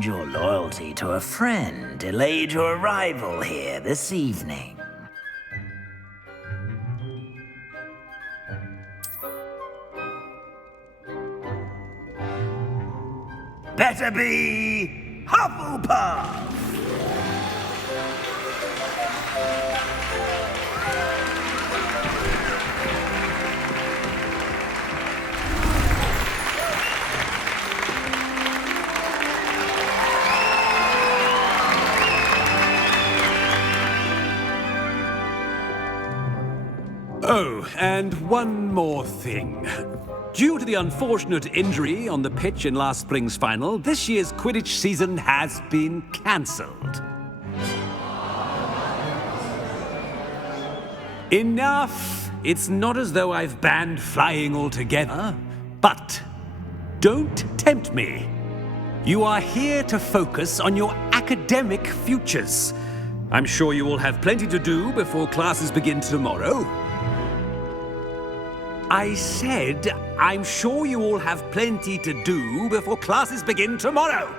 understand your loyalty to a friend delayed your arrival here this evening. Better be Hufflepuff! Oh, and one more thing. Due to the unfortunate injury on the pitch in last spring's final, this year's Quidditch season has been cancelled. Enough! It's not as though I've banned flying altogether, but don't tempt me. You are here to focus on your academic futures. I'm sure you will have plenty to do before classes begin tomorrow. I said, I'm sure you all have plenty to do before classes begin tomorrow.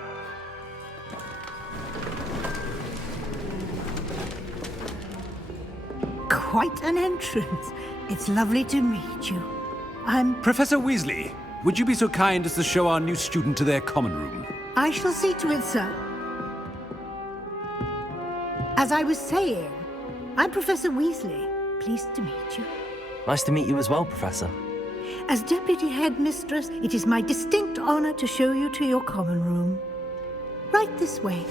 Quite an entrance. It's lovely to meet you. I'm... Professor Weasley, would you be so kind as to show our new student to their common room? I shall see to it, sir. As I was saying, I'm Professor Weasley. Pleased to meet you. Nice to meet you as well, Professor. As Deputy Headmistress, it is my distinct honor to show you to your common room. Right this way.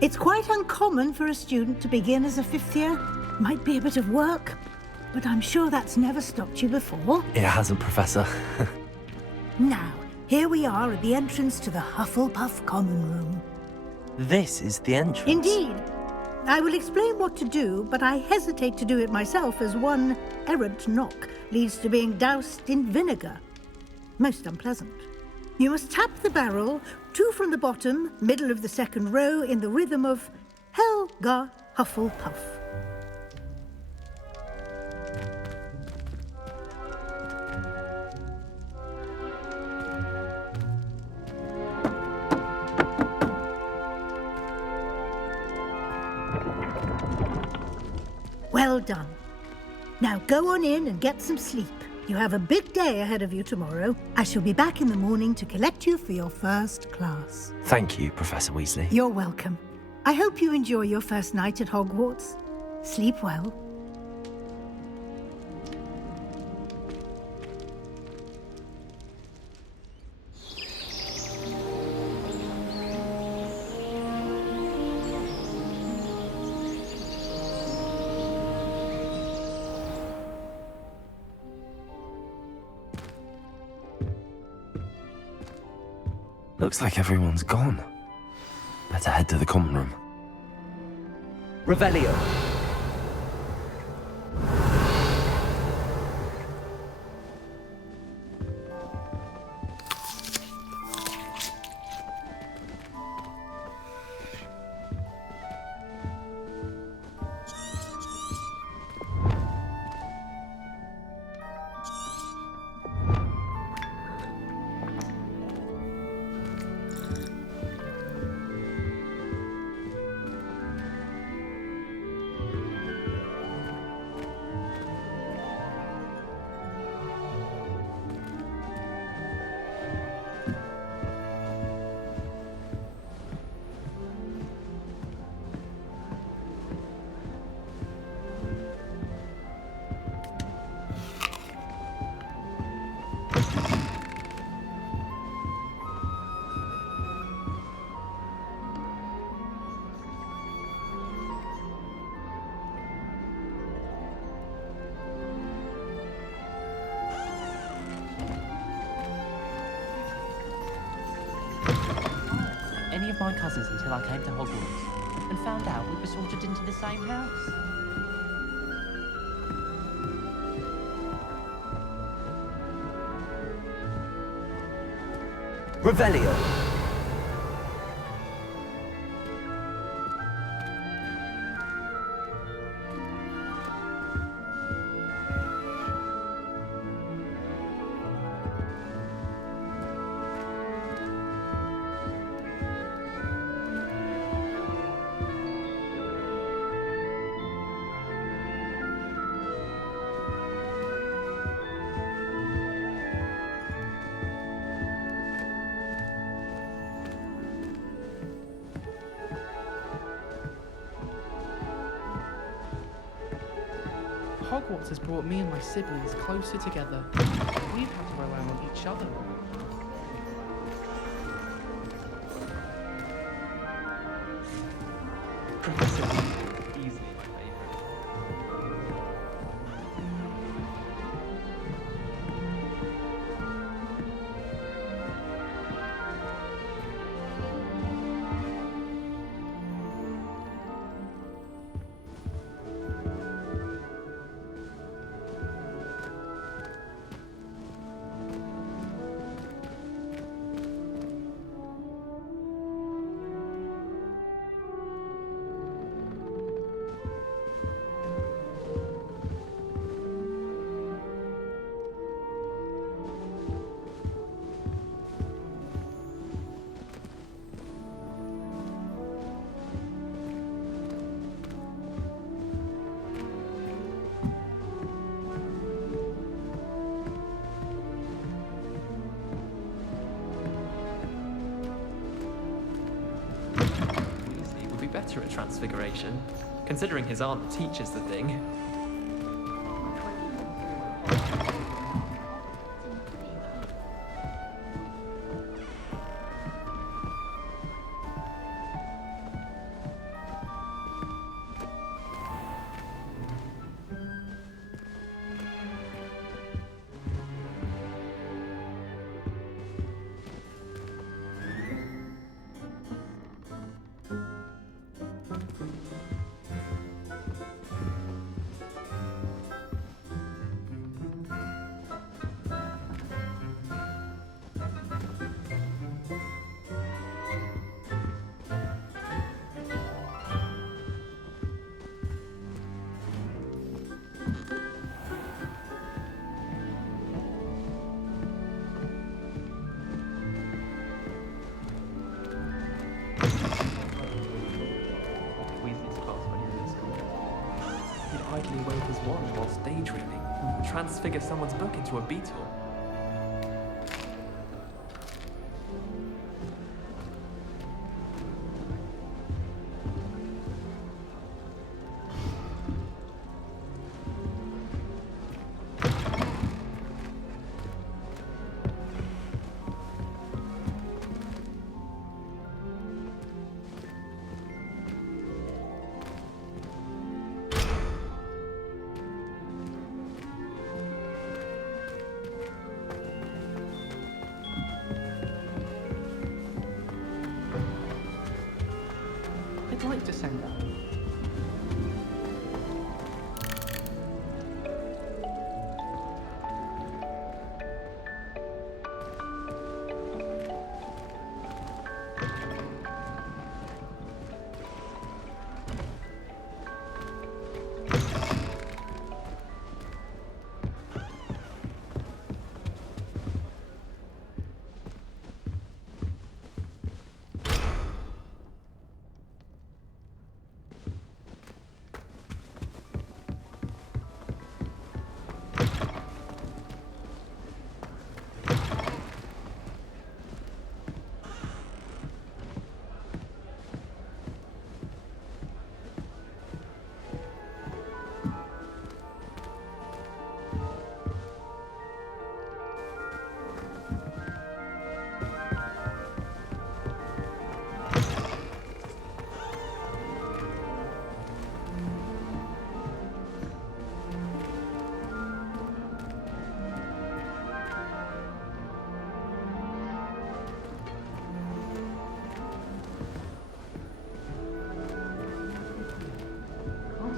It's quite uncommon for a student to begin as a fifth year. Might be a bit of work, but I'm sure that's never stopped you before. It hasn't, Professor. Now, here we are at the entrance to the Hufflepuff common room. This is the entrance. Indeed. I will explain what to do, but I hesitate to do it myself as one errant knock leads to being doused in vinegar. Most unpleasant. You must tap the barrel, 2 from the bottom, middle of the second row, in the rhythm of Helga Hufflepuff. Well done. Now go on in and get some sleep. You have a big day ahead of you tomorrow. I shall be back in the morning to collect you for your first class. Thank you, Professor Weasley. You're welcome. I hope you enjoy your first night at Hogwarts. Sleep well. Looks like everyone's gone. Better head to the common room. Revelio. Any of my cousins until I came to Hogwarts and found out we were sorted into the same house. Revelio. Hogwarts has brought me and my siblings closer together. We've had to rely on each other. Professor, easily my favourite. Better at transfiguration, considering his aunt teaches the thing. Idly wave his wand whilst daydreaming and transfigure someone's book into a beetle. I'd like to send that.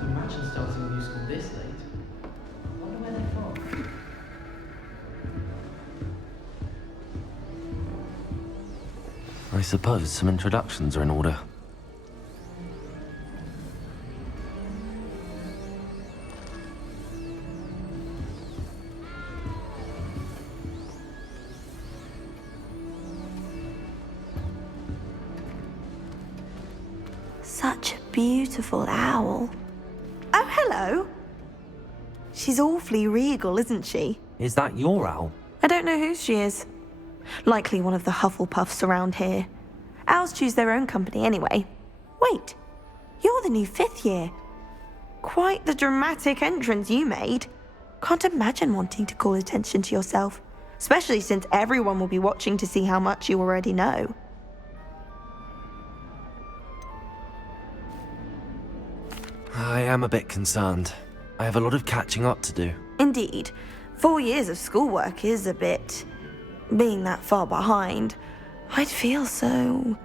Imagine starting a new school this late. I wonder where they're from. I suppose some introductions are in order. Such a beautiful owl. Oh, hello. She's awfully regal, isn't she? Is that your owl? I don't know who she is. Likely one of the Hufflepuffs around here. Owls choose their own company anyway. Wait, you're the new 5th year. Quite the dramatic entrance you made. Can't imagine wanting to call attention to yourself, especially since everyone will be watching to see how much you already know. I am a bit concerned. I have a lot of catching up to do. Indeed, 4 years of schoolwork is a bit... Being that far behind, I'd feel so...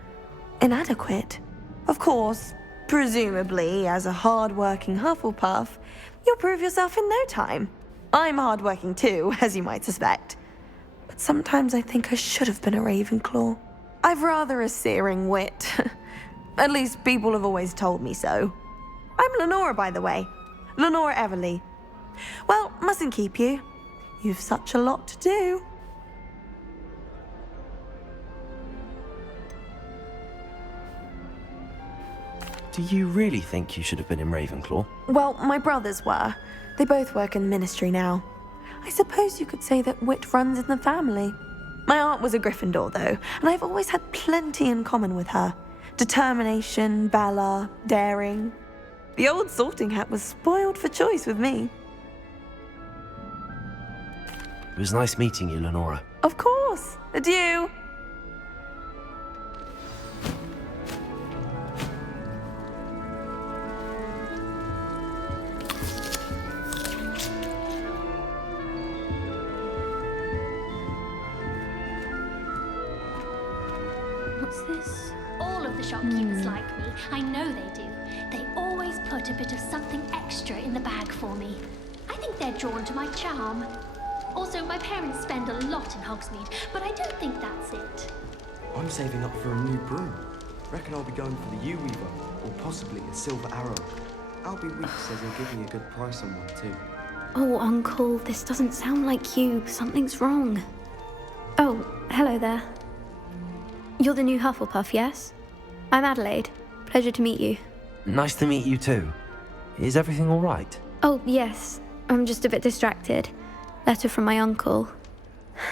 inadequate. Of course, presumably, as a hard-working Hufflepuff, you'll prove yourself in no time. I'm hard-working too, as you might suspect. But sometimes I think I should have been a Ravenclaw. I've rather a searing wit. At least people have always told me so. I'm Lenora, by the way. Lenora Everly. Well, mustn't keep you. You've such a lot to do. Do you really think you should have been in Ravenclaw? Well, my brothers were. They both work in the ministry now. I suppose you could say that wit runs in the family. My aunt was a Gryffindor, though, and I've always had plenty in common with her. Determination, valor, daring. The old sorting hat was spoiled for choice with me. It was nice meeting you, Lenora. Of course. Adieu. What's this? All of the shopkeepers like me. I know they do. They always put a bit of something extra in the bag for me. I think they're drawn to my charm. Also, my parents spend a lot in Hogsmeade, but I don't think that's it. I'm saving up for a new broom. Reckon I'll be going for the U-Weaver, or possibly a silver arrow. Albie Weeks says he'll give me a good price on one too. Oh, Uncle, this doesn't sound like you. Something's wrong. Oh, hello there. You're the new Hufflepuff, yes? I'm Adelaide. Pleasure to meet you. Nice to meet you too. Is everything all right? Oh, yes. I'm just a bit distracted. Letter from my uncle.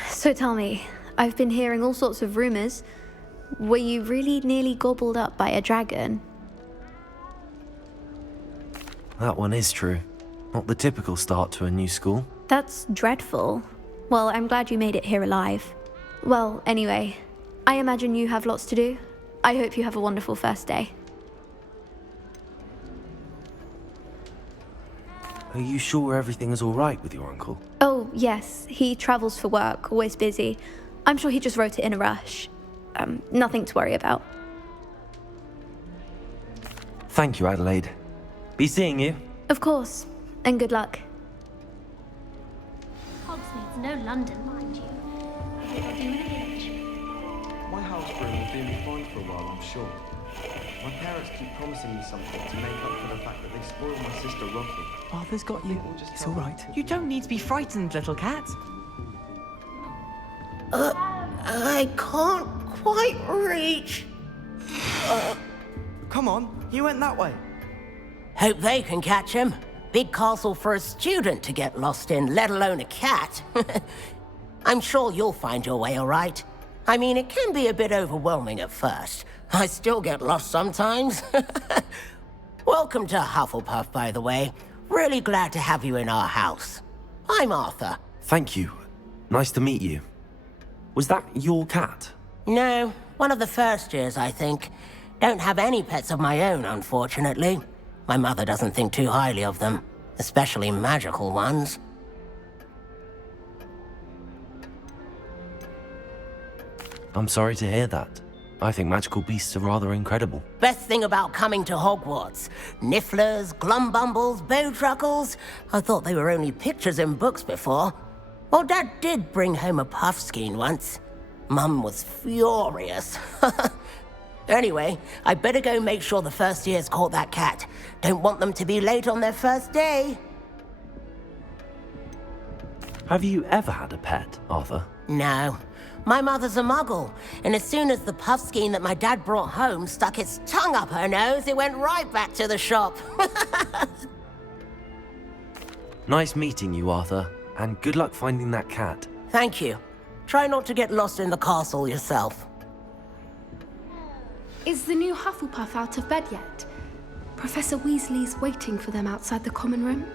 So tell me, I've been hearing all sorts of rumors. Were you really nearly gobbled up by a dragon? That one is true. Not the typical start to a new school. That's dreadful. Well, I'm glad you made it here alive. Well, anyway, I imagine you have lots to do. I hope you have a wonderful first day. Are you sure everything is all right with your uncle? Oh, yes. He travels for work, always busy. I'm sure he just wrote it in a rush. Nothing to worry about. Thank you, Adelaide. Be seeing you. Of course. And good luck. Hogsmeade's no London, mind you. I think I'll do in a village. My house broom will do me fine for a while, I'm sure. My parents keep promising me something to make up for the fact that they spoiled my sister rotten. Arthur's got you. We'll just It's tell all them. right. You don't need to be frightened, little cat. I can't quite reach. Come on, you went that way. Hope they can catch him. Big castle for a student to get lost in, let alone a cat. I'm sure you'll find your way all right. I mean, it can be a bit overwhelming at first. I still get lost sometimes. Welcome to Hufflepuff, by the way. Really glad to have you in our house. I'm Arthur. Thank you. Nice to meet you. Was that your cat? No, one of the first years, I think. Don't have any pets of my own, unfortunately. My mother doesn't think too highly of them, especially magical ones. I'm sorry to hear that. I think magical beasts are rather incredible. Best thing about coming to Hogwarts. Nifflers, Glumbumbles, Bowtruckles. I thought they were only pictures in books before. Well, Dad did bring home a Puffskein once. Mum was furious. Anyway, I better go make sure the first years caught that cat. Don't want them to be late on their first day. Have you ever had a pet, Arthur? No. My mother's a muggle, and as soon as the Puffskein that my dad brought home stuck its tongue up her nose, it went right back to the shop. Nice meeting you, Arthur, and good luck finding that cat. Thank you. Try not to get lost in the castle yourself. Is the new Hufflepuff out of bed yet? Professor Weasley's waiting for them outside the common room.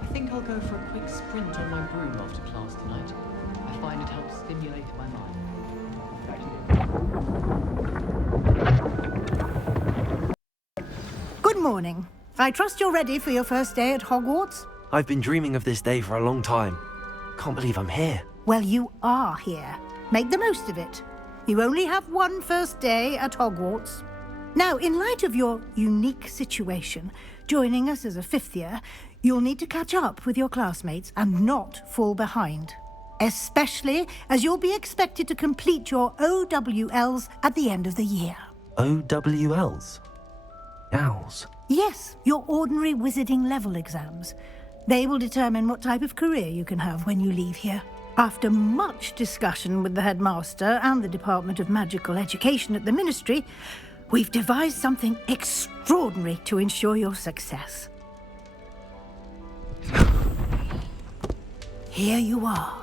I think I'll go for a quick sprint on my broom after class tonight. I find it helps stimulate my mind. Good morning. I trust you're ready for your first day at Hogwarts? I've been dreaming of this day for a long time. Can't believe I'm here. Well, you are here. Make the most of it. You only have one first day at Hogwarts. Now, in light of your unique situation, joining us as a fifth year, you'll need to catch up with your classmates and not fall behind. Especially as you'll be expected to complete your OWLs at the end of the year. OWLs? Owls? Yes, your ordinary wizarding level exams. They will determine what type of career you can have when you leave here. After much discussion with the headmaster and the Department of Magical Education at the Ministry, we've devised something extraordinary to ensure your success. Here you are.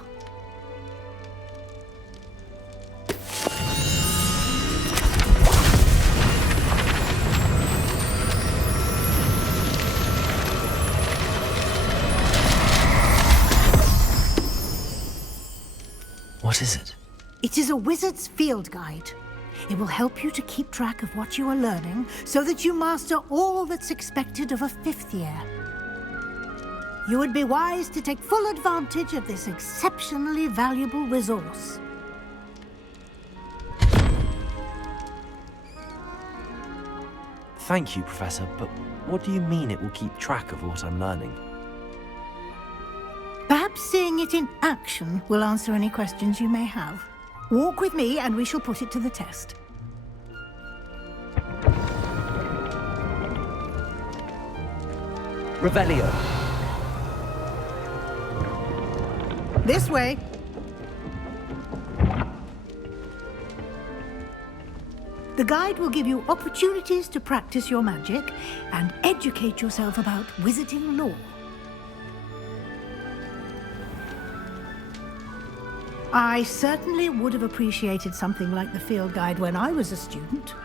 What is it? It is a wizard's field guide. It will help you to keep track of what you are learning so that you master all that's expected of a fifth year. You would be wise to take full advantage of this exceptionally valuable resource. Thank you, Professor, but what do you mean it will keep track of what I'm learning? Perhaps seeing it in action will answer any questions you may have. Walk with me and we shall put it to the test. Revelio. This way. The guide will give you opportunities to practice your magic and educate yourself about wizarding lore. I certainly would have appreciated something like the field guide when I was a student.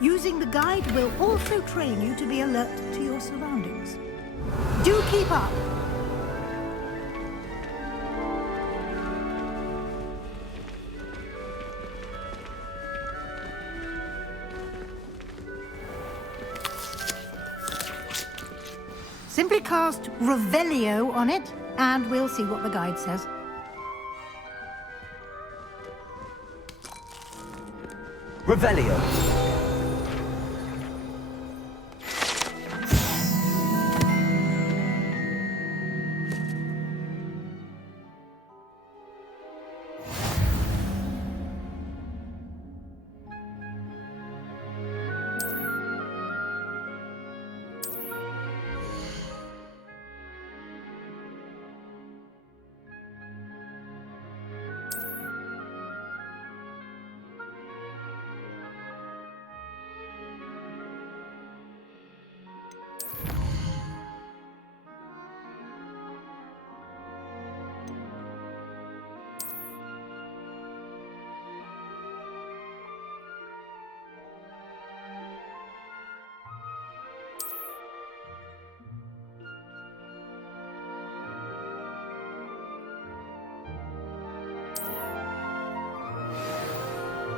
Using the guide will also train you to be alert to your surroundings. Do keep up! Simply cast Revelio on it, and we'll see what the guide says. Revelio.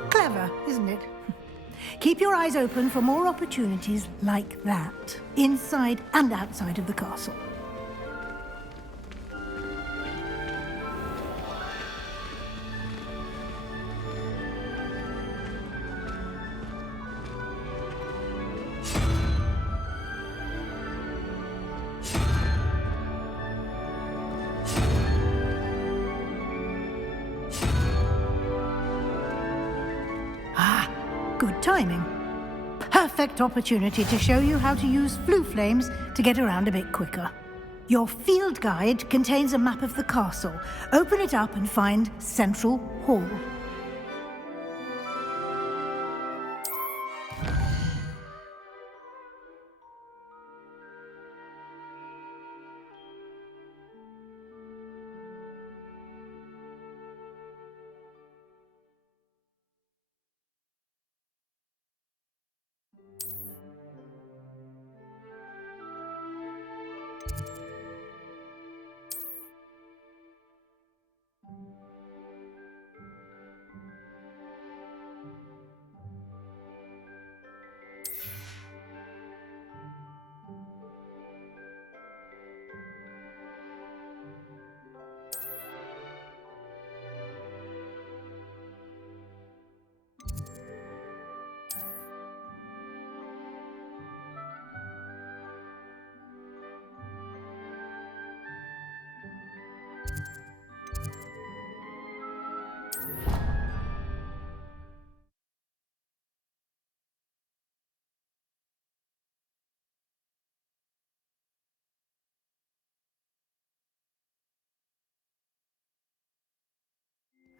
Clever, isn't it? Keep your eyes open for more opportunities like that, inside and outside of the castle. Good timing. Perfect opportunity to show you how to use flue flames to get around a bit quicker. Your field guide contains a map of the castle. Open it up and find Central Hall.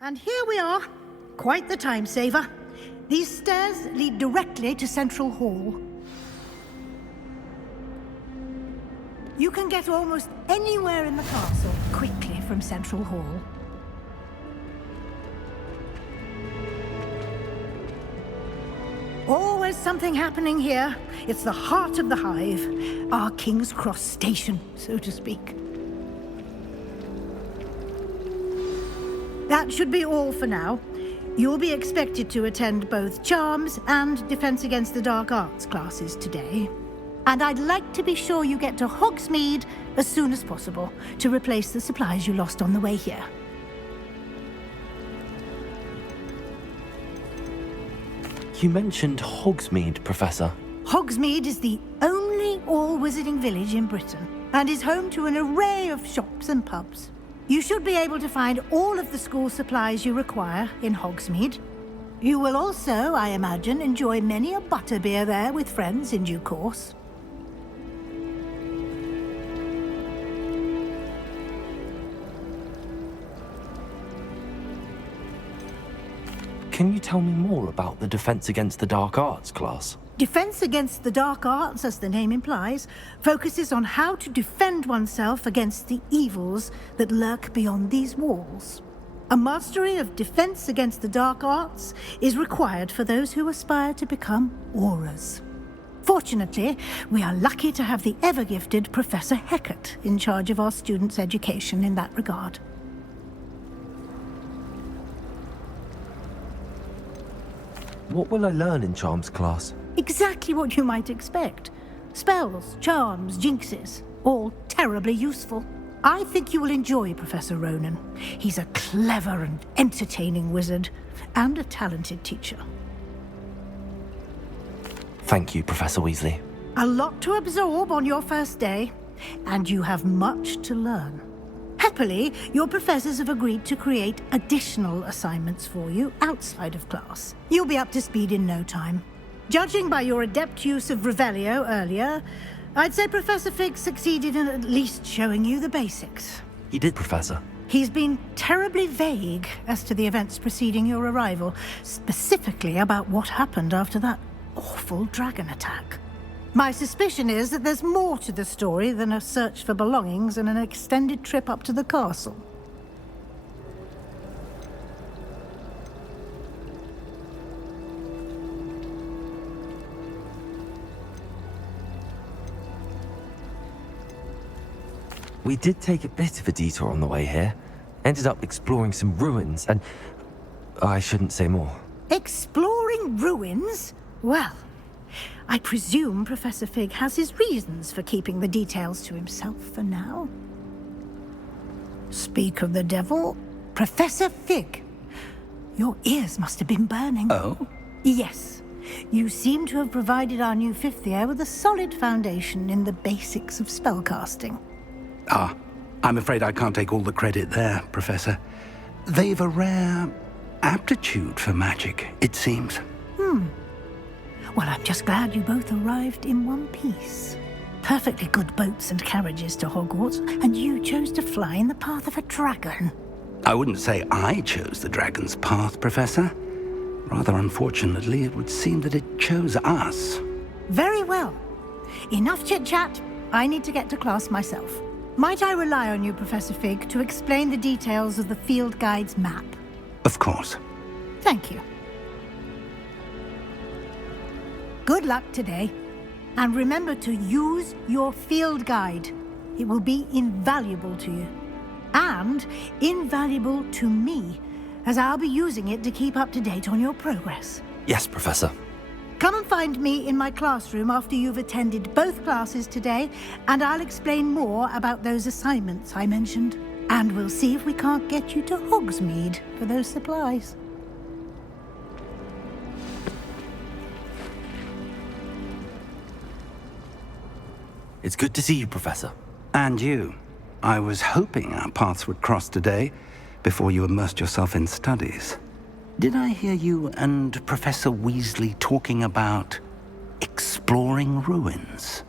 And here we are. Quite the time saver. These stairs lead directly to Central Hall. You can get almost anywhere in the castle quickly from Central Hall. Always something happening here. It's the heart of the hive. Our King's Cross station, so to speak. That should be all for now. You'll be expected to attend both Charms and Defense Against the Dark Arts classes today. And I'd like to be sure you get to Hogsmeade as soon as possible to replace the supplies you lost on the way here. You mentioned Hogsmeade, Professor. Hogsmeade is the only all-wizarding village in Britain and is home to an array of shops and pubs. You should be able to find all of the school supplies you require in Hogsmeade. You will also, I imagine, enjoy many a butterbeer there with friends in due course. Can you tell me more about the Defense Against the Dark Arts class? Defense Against the Dark Arts, as the name implies, focuses on how to defend oneself against the evils that lurk beyond these walls. A mastery of Defense Against the Dark Arts is required for those who aspire to become Aurors. Fortunately, we are lucky to have the ever-gifted Professor Hecat in charge of our students' education in that regard. What will I learn in Charms class? Exactly what you might expect. Spells, charms, jinxes, all terribly useful. I think you will enjoy Professor Ronan. He's a clever and entertaining wizard, and a talented teacher. Thank you, Professor Weasley. A lot to absorb on your first day, and you have much to learn. Happily, your professors have agreed to create additional assignments for you outside of class. You'll be up to speed in no time. Judging by your adept use of Revelio earlier, I'd say Professor Fig succeeded in at least showing you the basics. He did, Professor. He's been terribly vague as to the events preceding your arrival, specifically about what happened after that awful dragon attack. My suspicion is that there's more to the story than a search for belongings and an extended trip up to the castle. We did take a bit of a detour on the way here. Ended up exploring some ruins and... I shouldn't say more. Exploring ruins? Well, I presume Professor Fig has his reasons for keeping the details to himself for now. Speak of the devil, Professor Fig. Your ears must have been burning. Oh? Yes. You seem to have provided our new fifth year with a solid foundation in the basics of spellcasting. Ah, I'm afraid I can't take all the credit there, Professor. They've a rare aptitude for magic, it seems. Well, I'm just glad you both arrived in one piece. Perfectly good boats and carriages to Hogwarts, and you chose to fly in the path of a dragon. I wouldn't say I chose the dragon's path, Professor. Rather unfortunately, it would seem that it chose us. Very well. Enough chit-chat. I need to get to class myself. Might I rely on you, Professor Fig, to explain the details of the field guide's map? Of course. Thank you. Good luck today. And remember to use your field guide. It will be invaluable to you. And invaluable to me, as I'll be using it to keep up to date on your progress. Yes, Professor. Come and find me in my classroom after you've attended both classes today, and I'll explain more about those assignments I mentioned. And we'll see if we can't get you to Hogsmeade for those supplies. It's good to see you, Professor. And you. I was hoping our paths would cross today, before you immersed yourself in studies. Did I hear you and Professor Weasley talking about exploring ruins?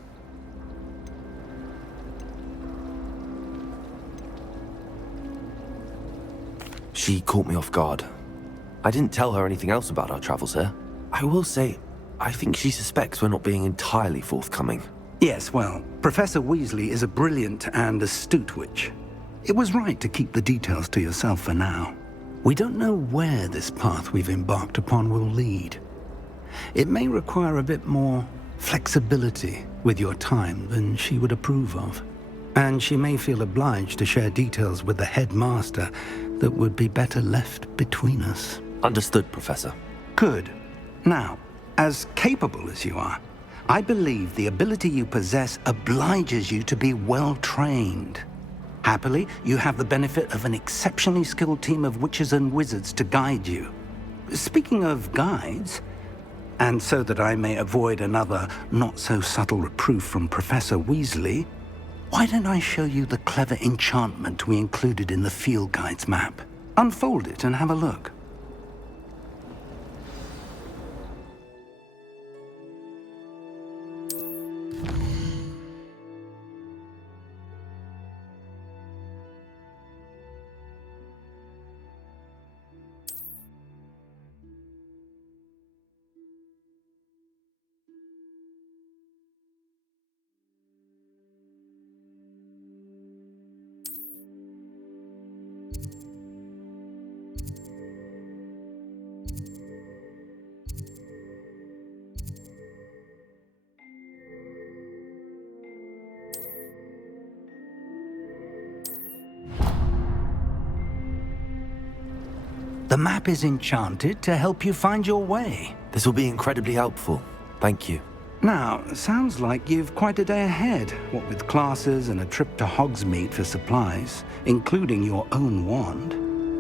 She caught me off guard. I didn't tell her anything else about our travels here. I will say, I think she suspects we're not being entirely forthcoming. Yes, well, Professor Weasley is a brilliant and astute witch. It was right to keep the details to yourself for now. We don't know where this path we've embarked upon will lead. It may require a bit more flexibility with your time than she would approve of. And she may feel obliged to share details with the headmaster that would be better left between us. Understood, Professor. Good. Now, as capable as you are, I believe the ability you possess obliges you to be well trained. Happily, you have the benefit of an exceptionally skilled team of witches and wizards to guide you. Speaking of guides, and so that I may avoid another not-so-subtle reproof from Professor Weasley, why don't I show you the clever enchantment we included in the field guide's map? Unfold it and have a look. The map is enchanted to help you find your way. This will be incredibly helpful. Thank you. Now, sounds like you've quite a day ahead, what with classes and a trip to Hogsmeade for supplies, including your own wand.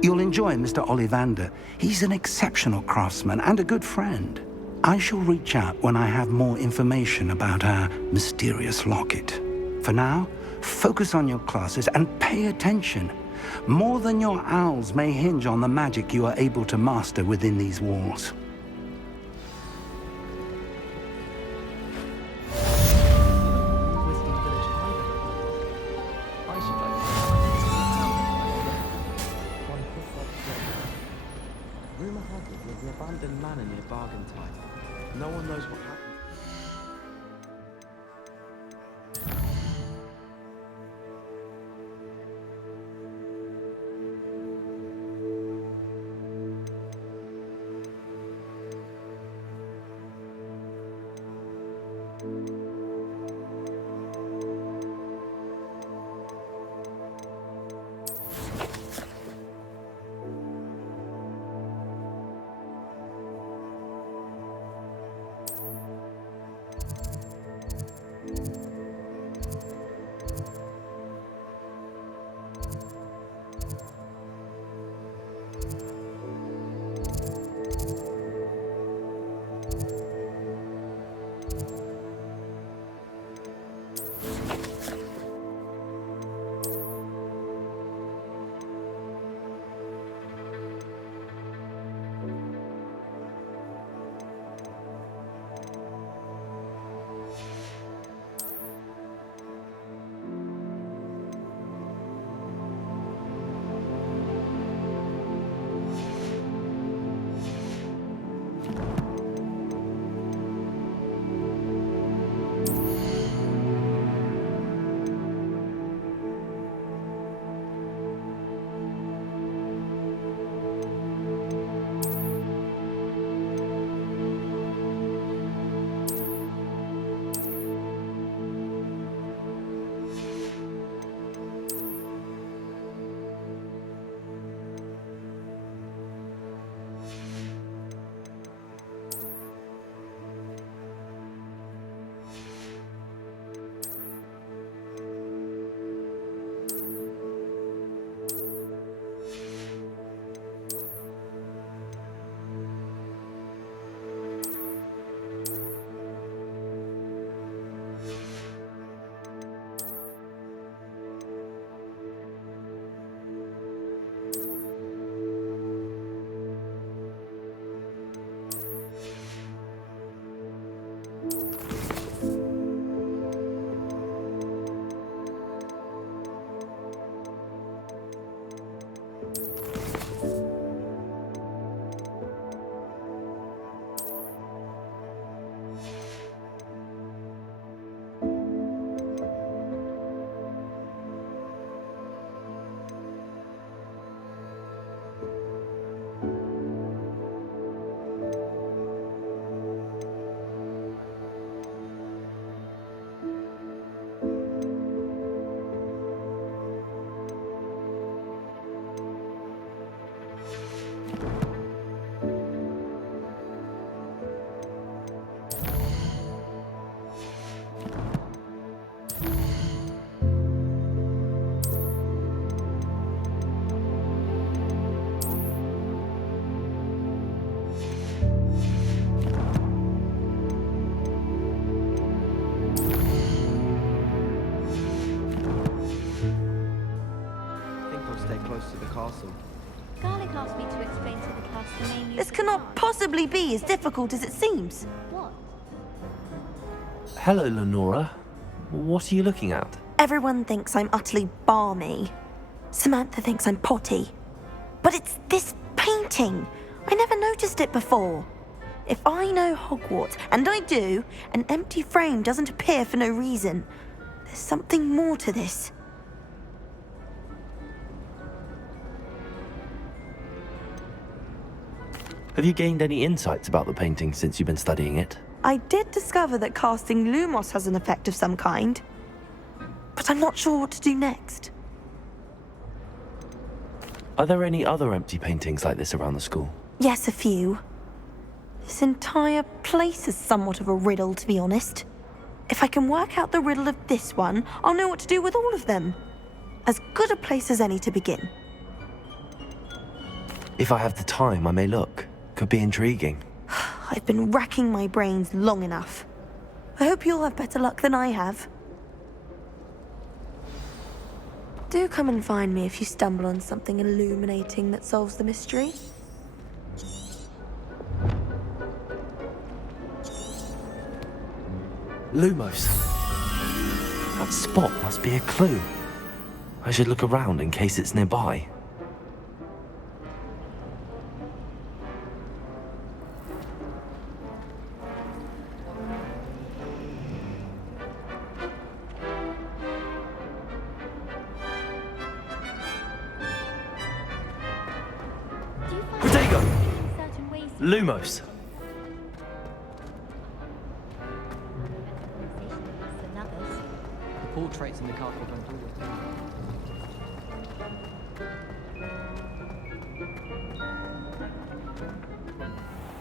You'll enjoy Mr. Ollivander. He's an exceptional craftsman and a good friend. I shall reach out when I have more information about our mysterious locket. For now, focus on your classes and pay attention. More than your owls may hinge on the magic you are able to master within these walls. Rumour has it there's an abandoned manor near Bargain Time. No one knows what happened. stay close to the castle. Garlic asked me to explain to the class the main use This of cannot cards. possibly be as difficult as it seems. What? Hello, Lenora. What are you looking at? Everyone thinks I'm utterly balmy. Samantha thinks I'm potty. But it's this painting. I never noticed it before. If I know Hogwarts, and I do, an empty frame doesn't appear for no reason. There's something more to this. Have you gained any insights about the painting since you've been studying it? I did discover that casting Lumos has an effect of some kind. But I'm not sure what to do next. Are there any other empty paintings like this around the school? Yes, a few. This entire place is somewhat of a riddle, to be honest. If I can work out the riddle of this one, I'll know what to do with all of them. As good a place as any to begin. If I have the time, I may look. Could be intriguing. I've been racking my brains long enough. I hope you'll have better luck than I have. Do come and find me if you stumble on something illuminating that solves the mystery. Lumos. That spot must be a clue. I should look around in case it's nearby. Do you find Protego! certain ways Lumos. than others? The portraits in the card prevent all of them.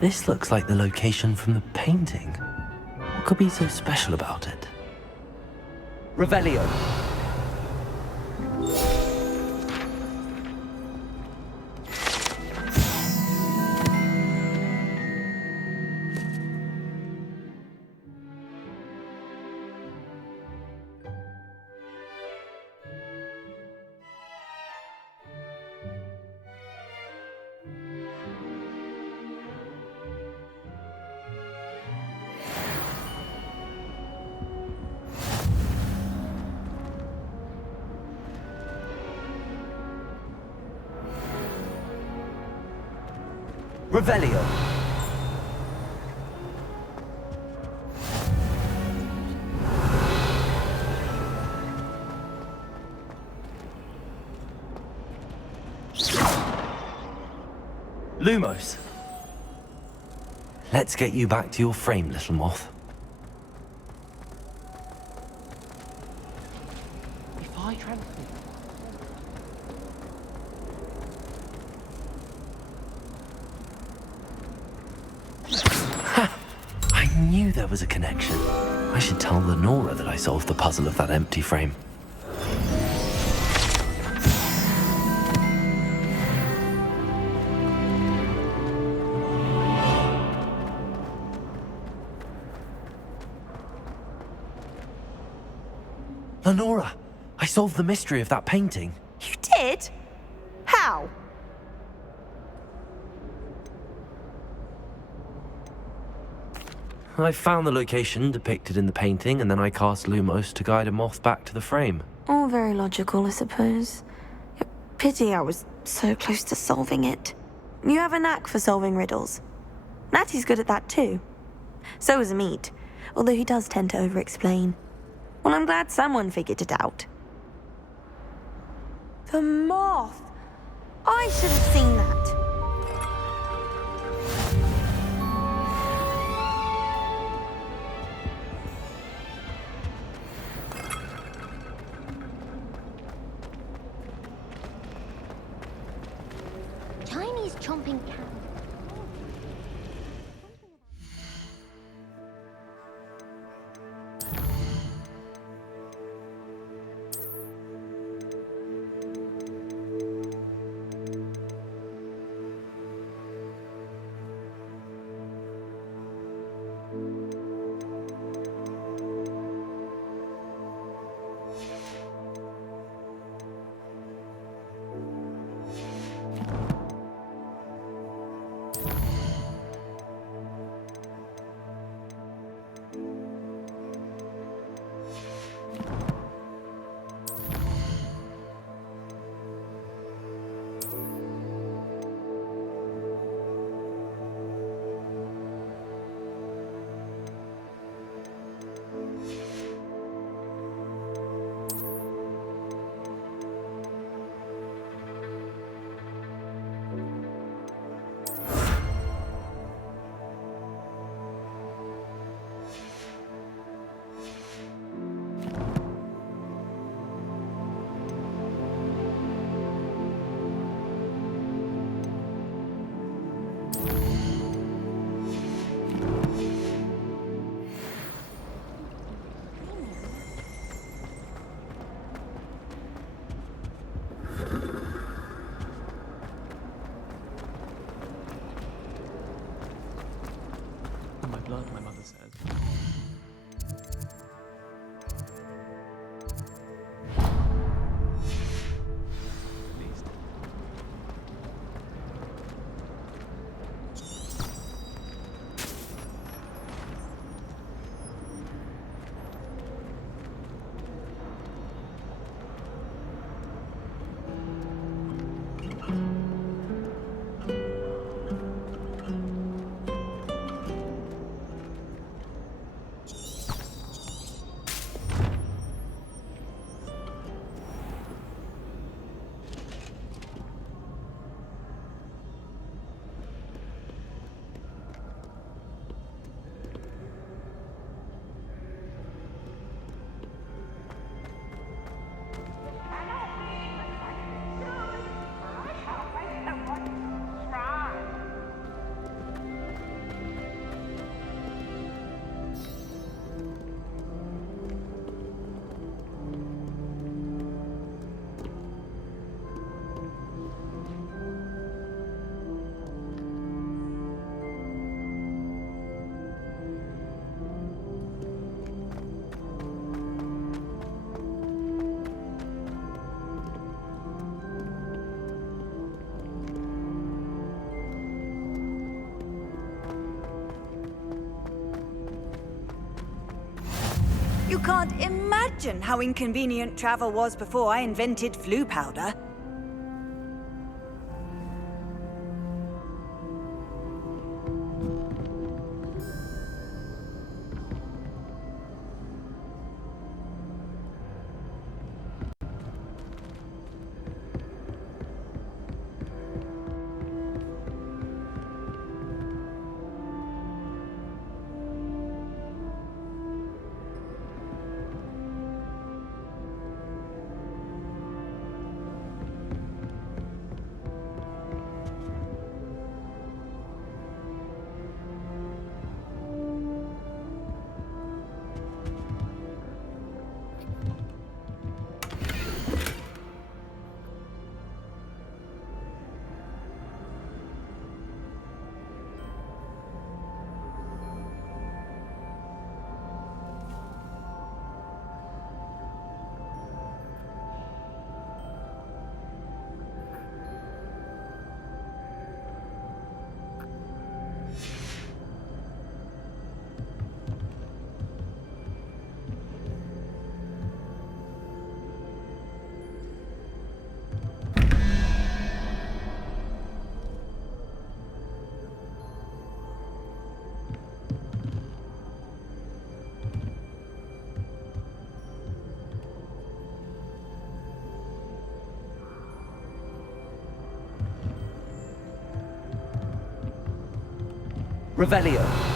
This looks like the location from the painting. What could be so special about it? Revelio. Revelio. Lumos. Let's get you back to your frame, little moth. If I transfer... I knew there was a connection. I should tell Lenora that I solved the puzzle of that empty frame. Lenora, I solved the mystery of that painting. You did? How? I found the location depicted in the painting, and then I cast Lumos to guide a moth back to the frame. All very logical, I suppose. Pity I was so close to solving it. You have a knack for solving riddles. Natty's good at that too. So is Amit, although he does tend to over-explain. Well, I'm glad someone figured it out. The moth! I should have seen that. Chinese chomping cow. father says. At least. You can't imagine how inconvenient travel was before I invented flu powder. Revelio.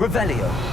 Revelio.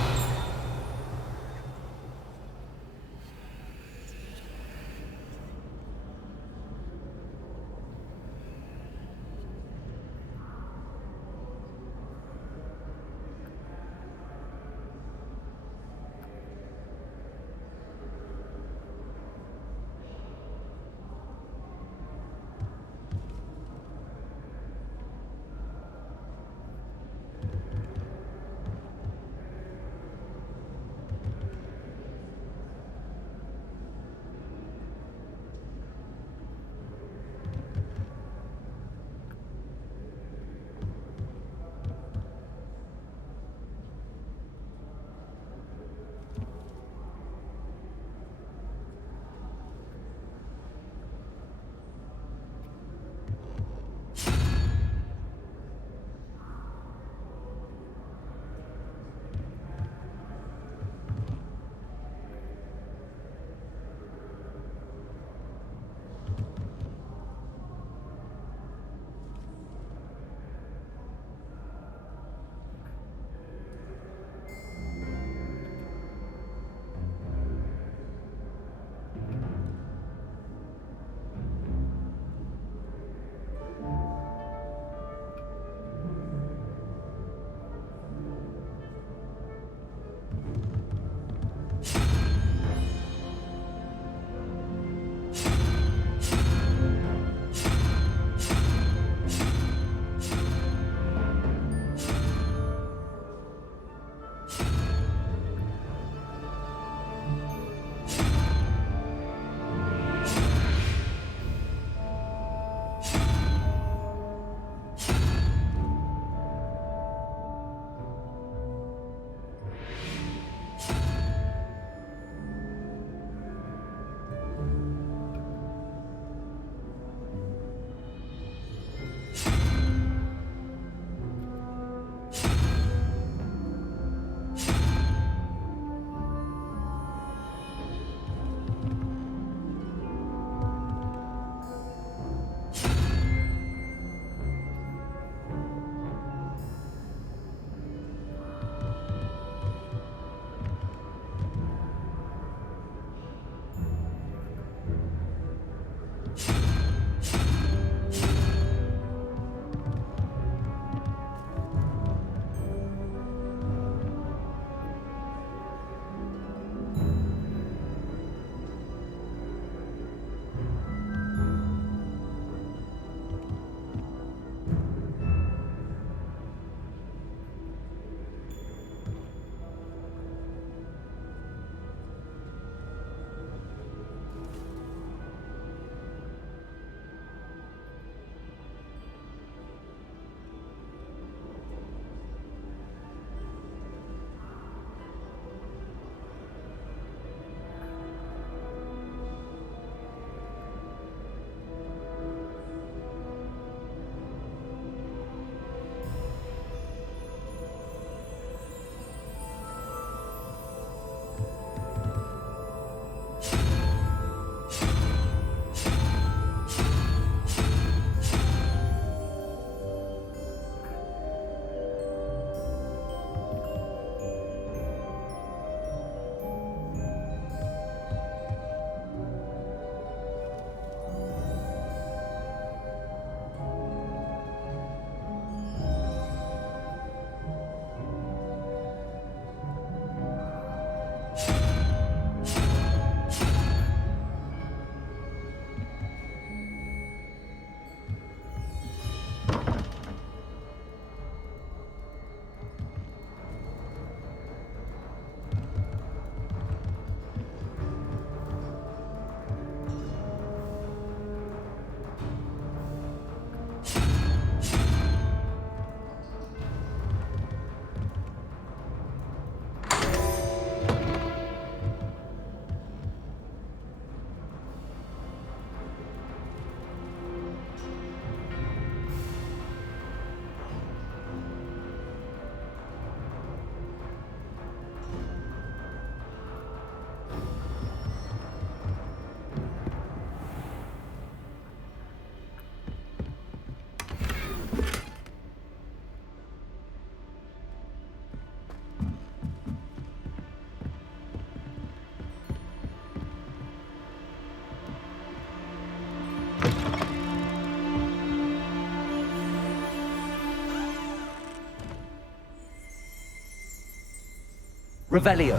Revelio.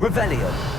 Revelio.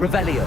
Revelio.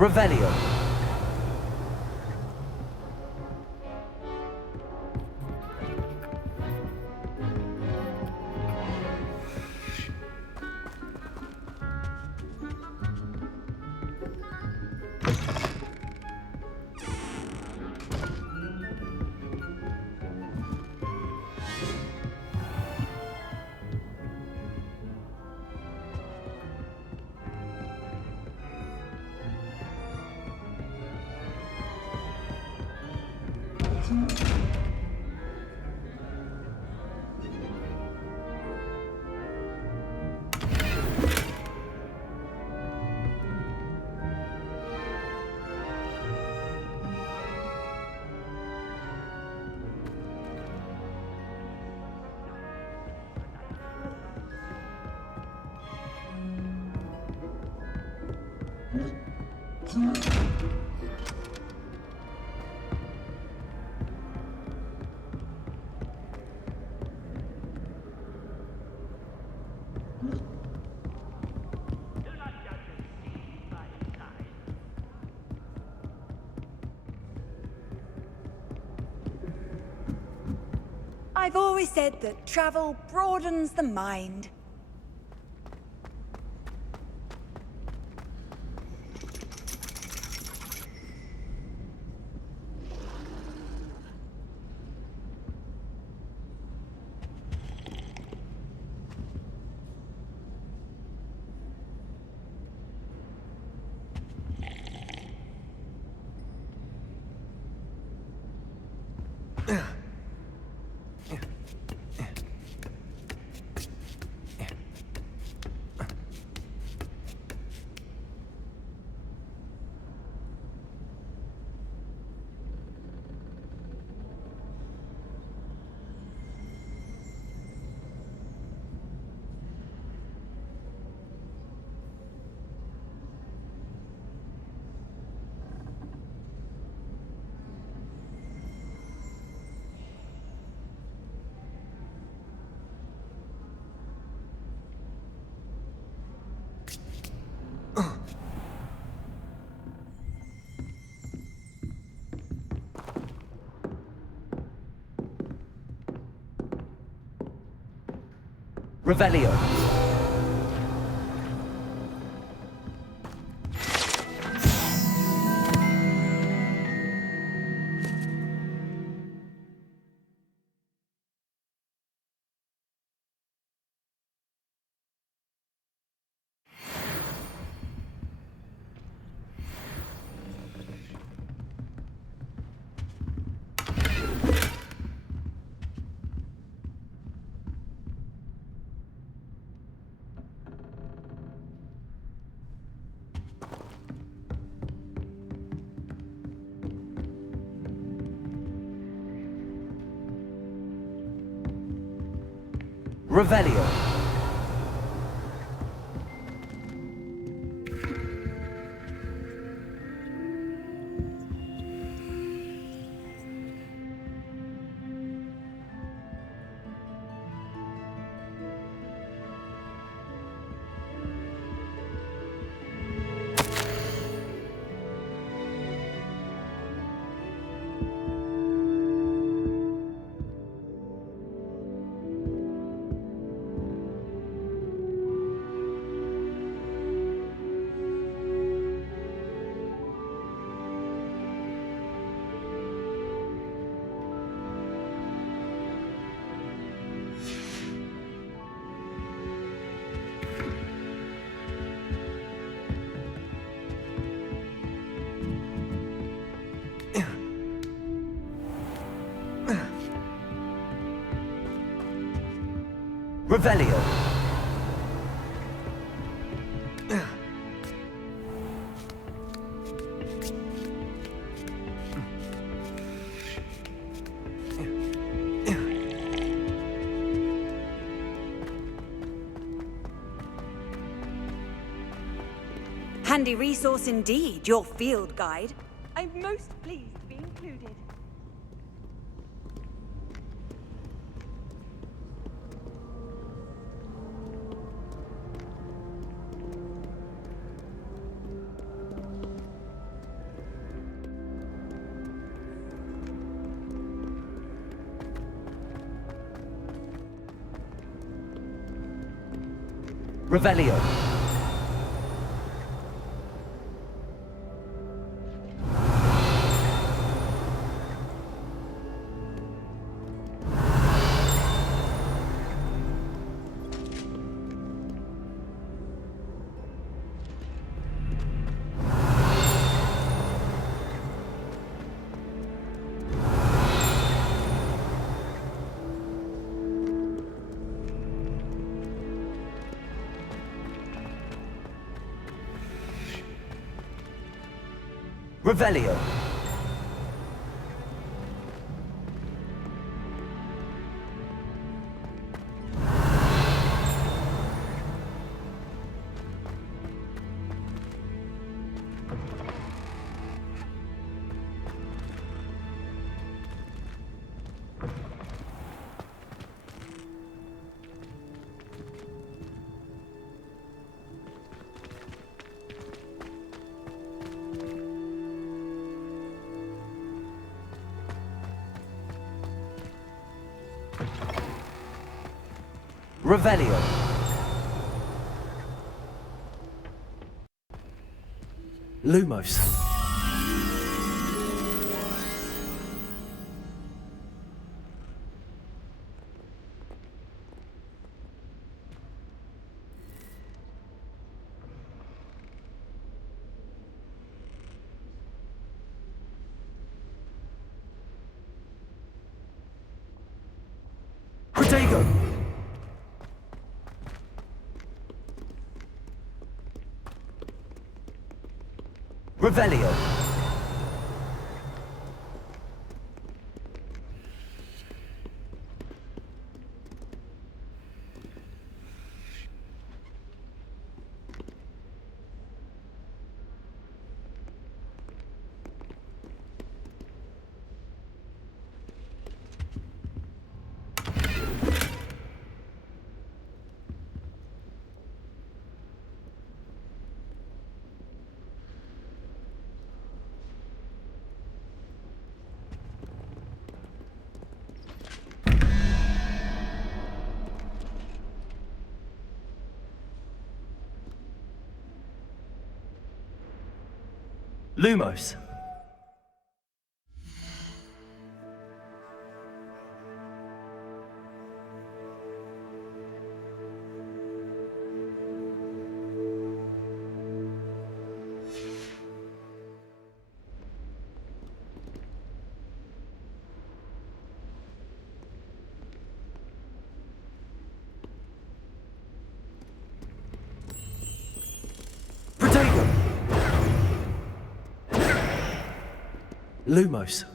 Revelio. I've always said that travel broadens the mind. Revelio. Revelio. Revelio. Handy resource indeed, your field guide. I'm most pleased to be included. Revelio. Revelio. Revelio. Lumos. Protego. Revelio. Lumos. Protego. Lumos.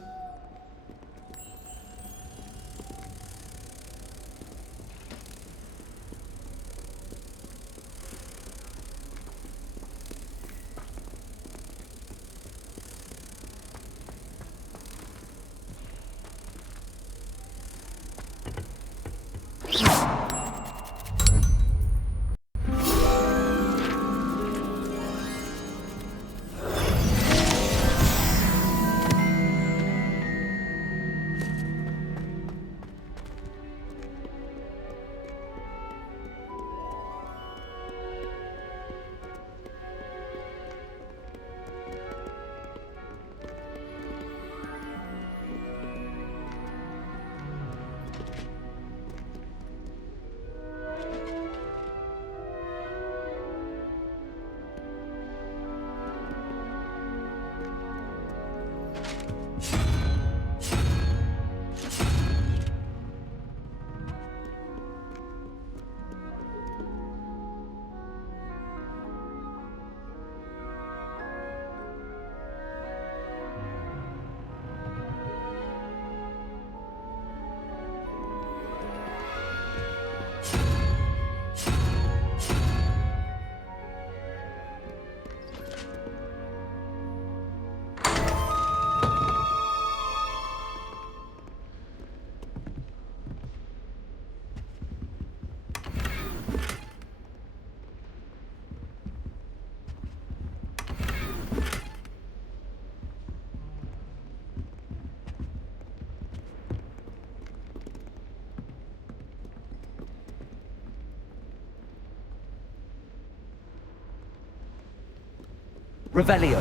Revelio.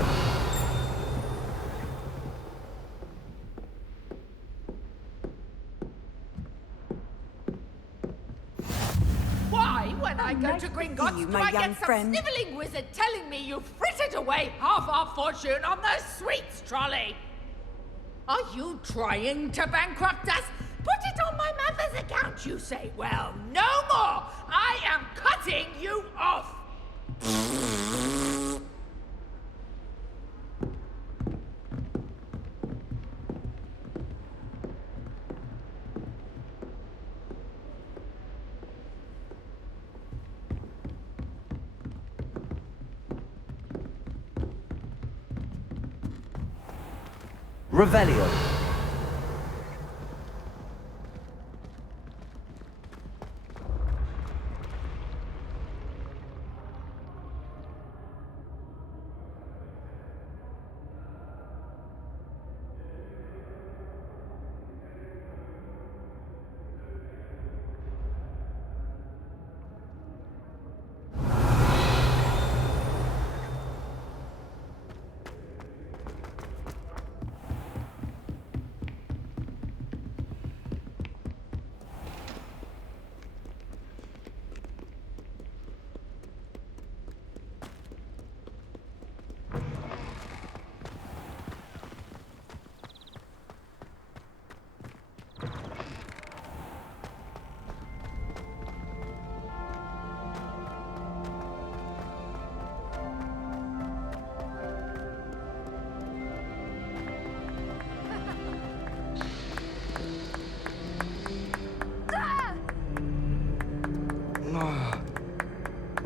Why, when I go to Gringotts, you, do my I young get some friend. snivelling wizard telling me you frittered away half our fortune on the sweets trolley? Are you trying to bankrupt us? Put it on my mother's account, you say. Well, no more! I am cutting you off! Revelio.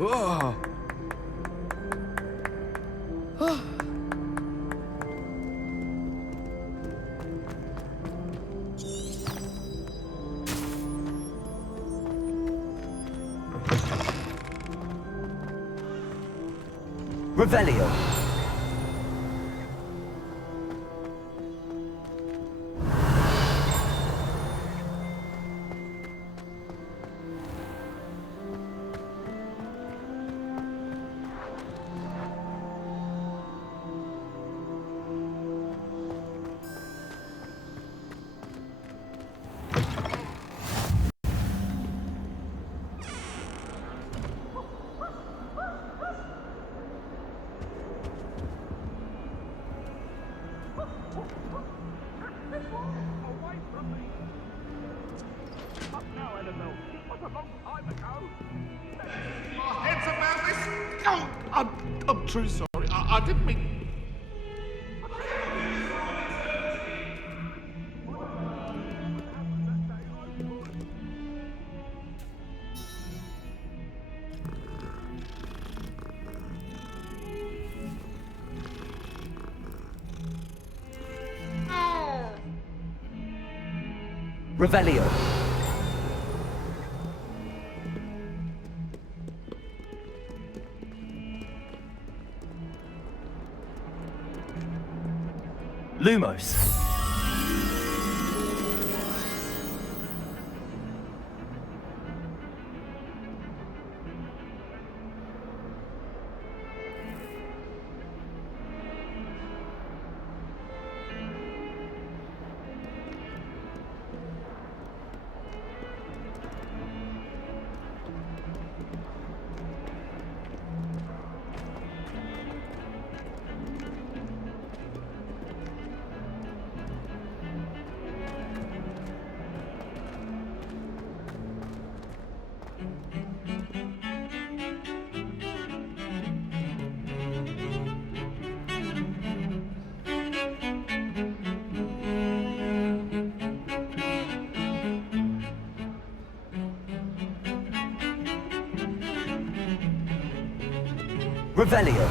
Oh. Revelio. Heads about this? Oh, I'm truly sorry. I didn't mean. Revelio. Lumos. Revelio.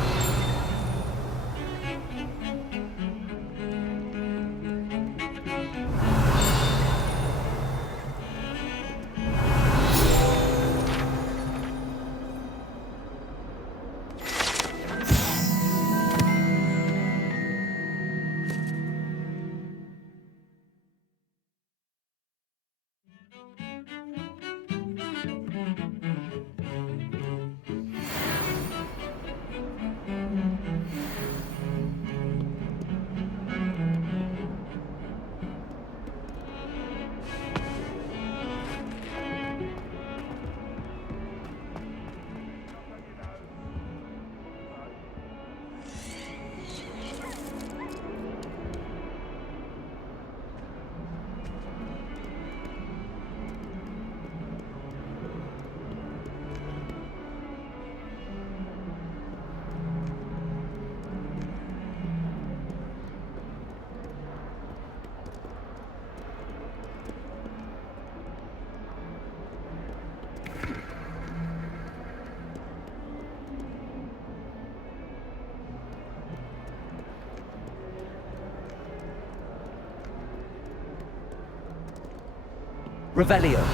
Revelio.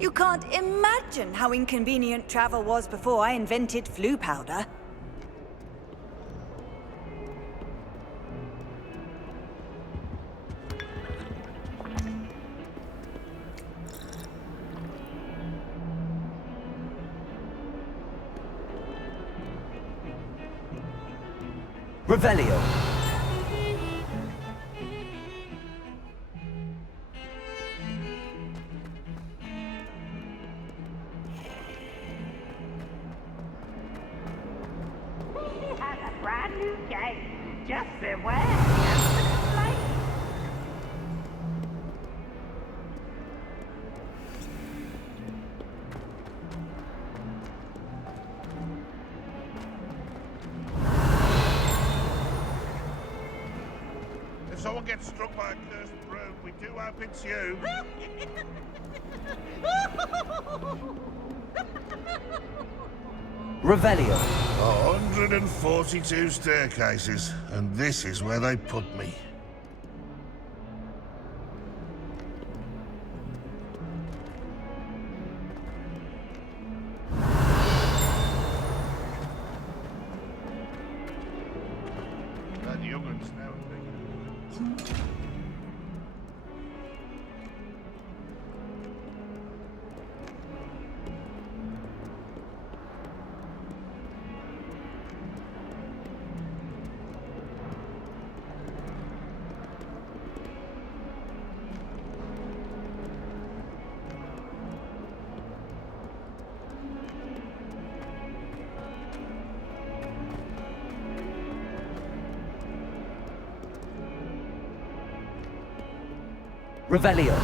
You can't imagine how inconvenient travel was before I invented flu powder. Revelio. Brand new game. Just beware. If someone gets struck by a cursed broom, we do hope it's you. Revelio. 142 staircases, and this is where they put me. That young one's now big. Revelio.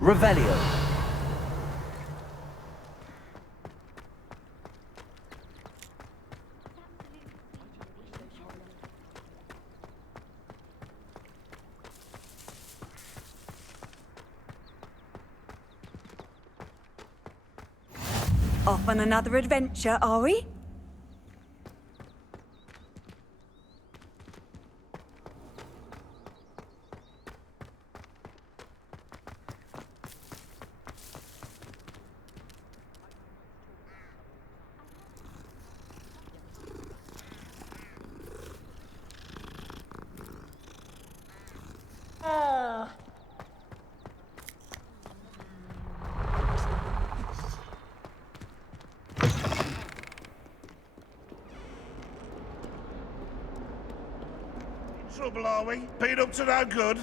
Revelio. Off on another adventure, are we? Trouble, are we? Been up to no good?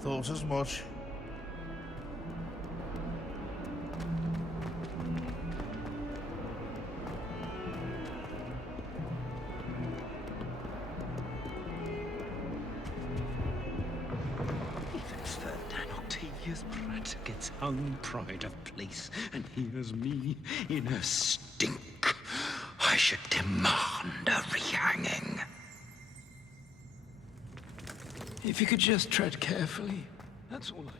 Thought as much. It's third Dan Octavius Pratt gets hung pride of place, and here's me in a stink. I I should demand a rehanging. If you could just tread carefully, that's all I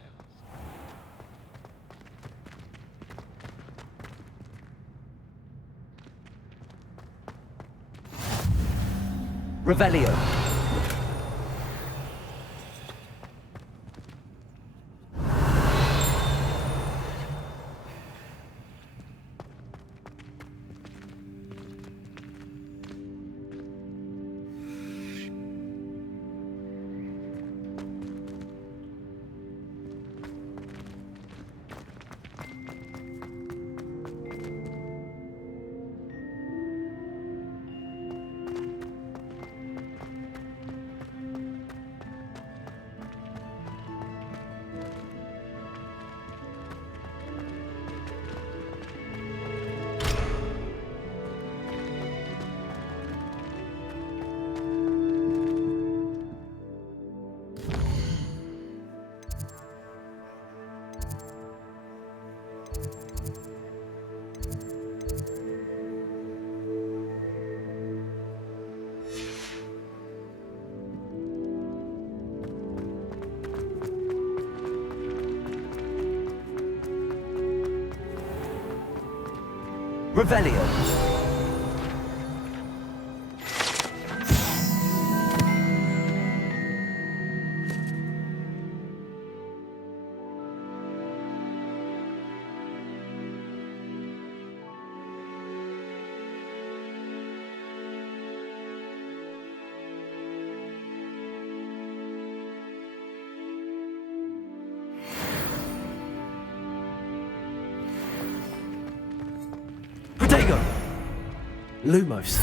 ask. Revelio. Revelio. Protego! Lumos.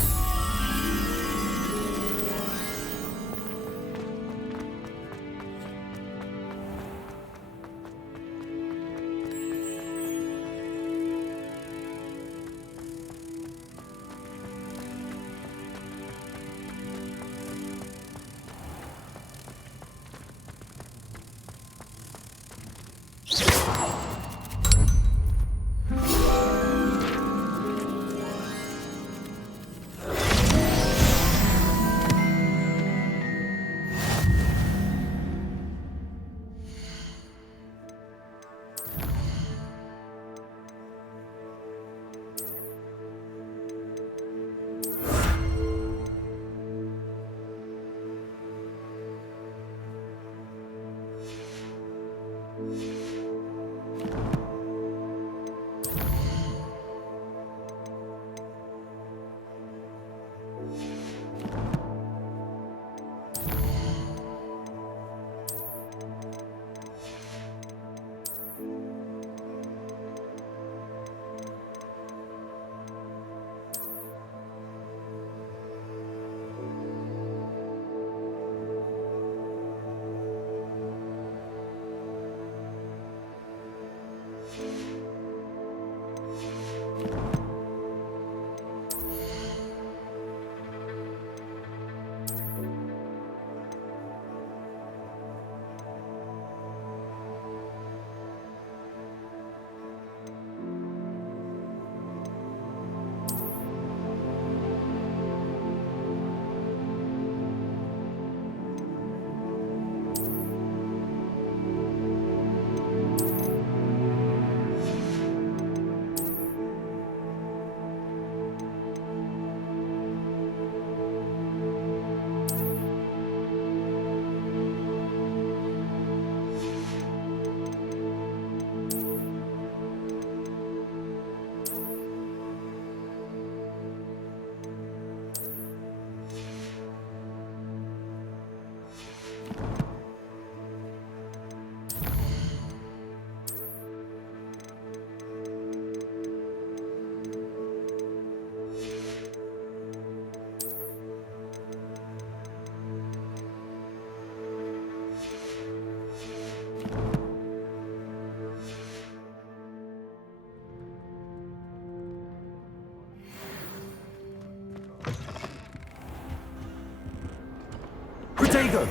Protego!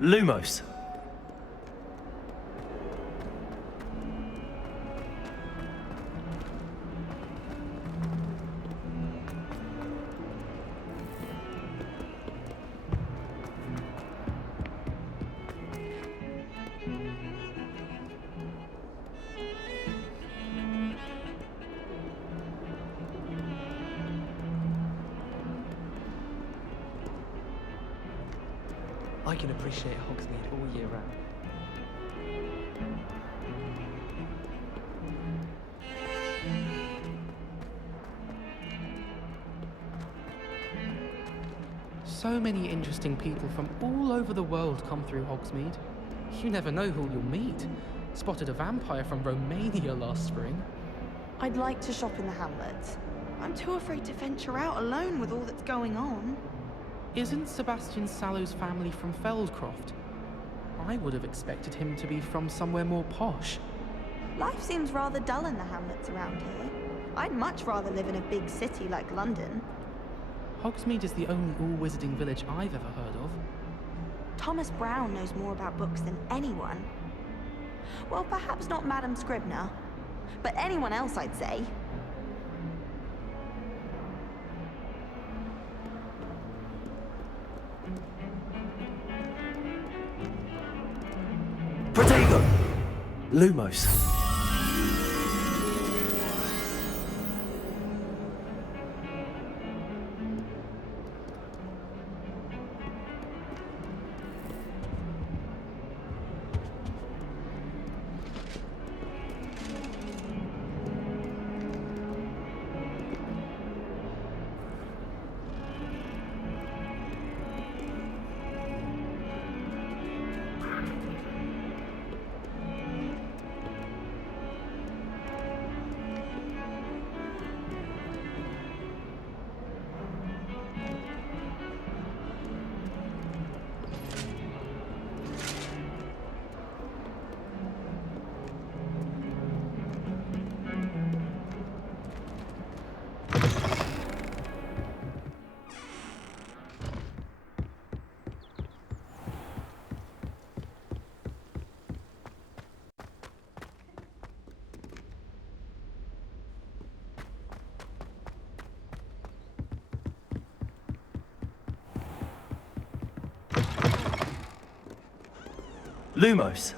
Lumos. can appreciate Hogsmeade all year round. So many interesting people from all over the world come through Hogsmeade. You never know who you'll meet. Spotted a vampire from Romania last spring. I'd like to shop in the hamlets. I'm too afraid to venture out alone with all that's going on. Isn't Sebastian Sallow's family from Feldcroft? I would have expected him to be from somewhere more posh. Life seems rather dull in the hamlets around here. I'd much rather live in a big city like London. Hogsmeade is the only all-wizarding village I've ever heard of. Thomas Brown knows more about books than anyone. Well, perhaps not Madame Scribner, but anyone else, I'd say. Protego! Lumos. Lumos.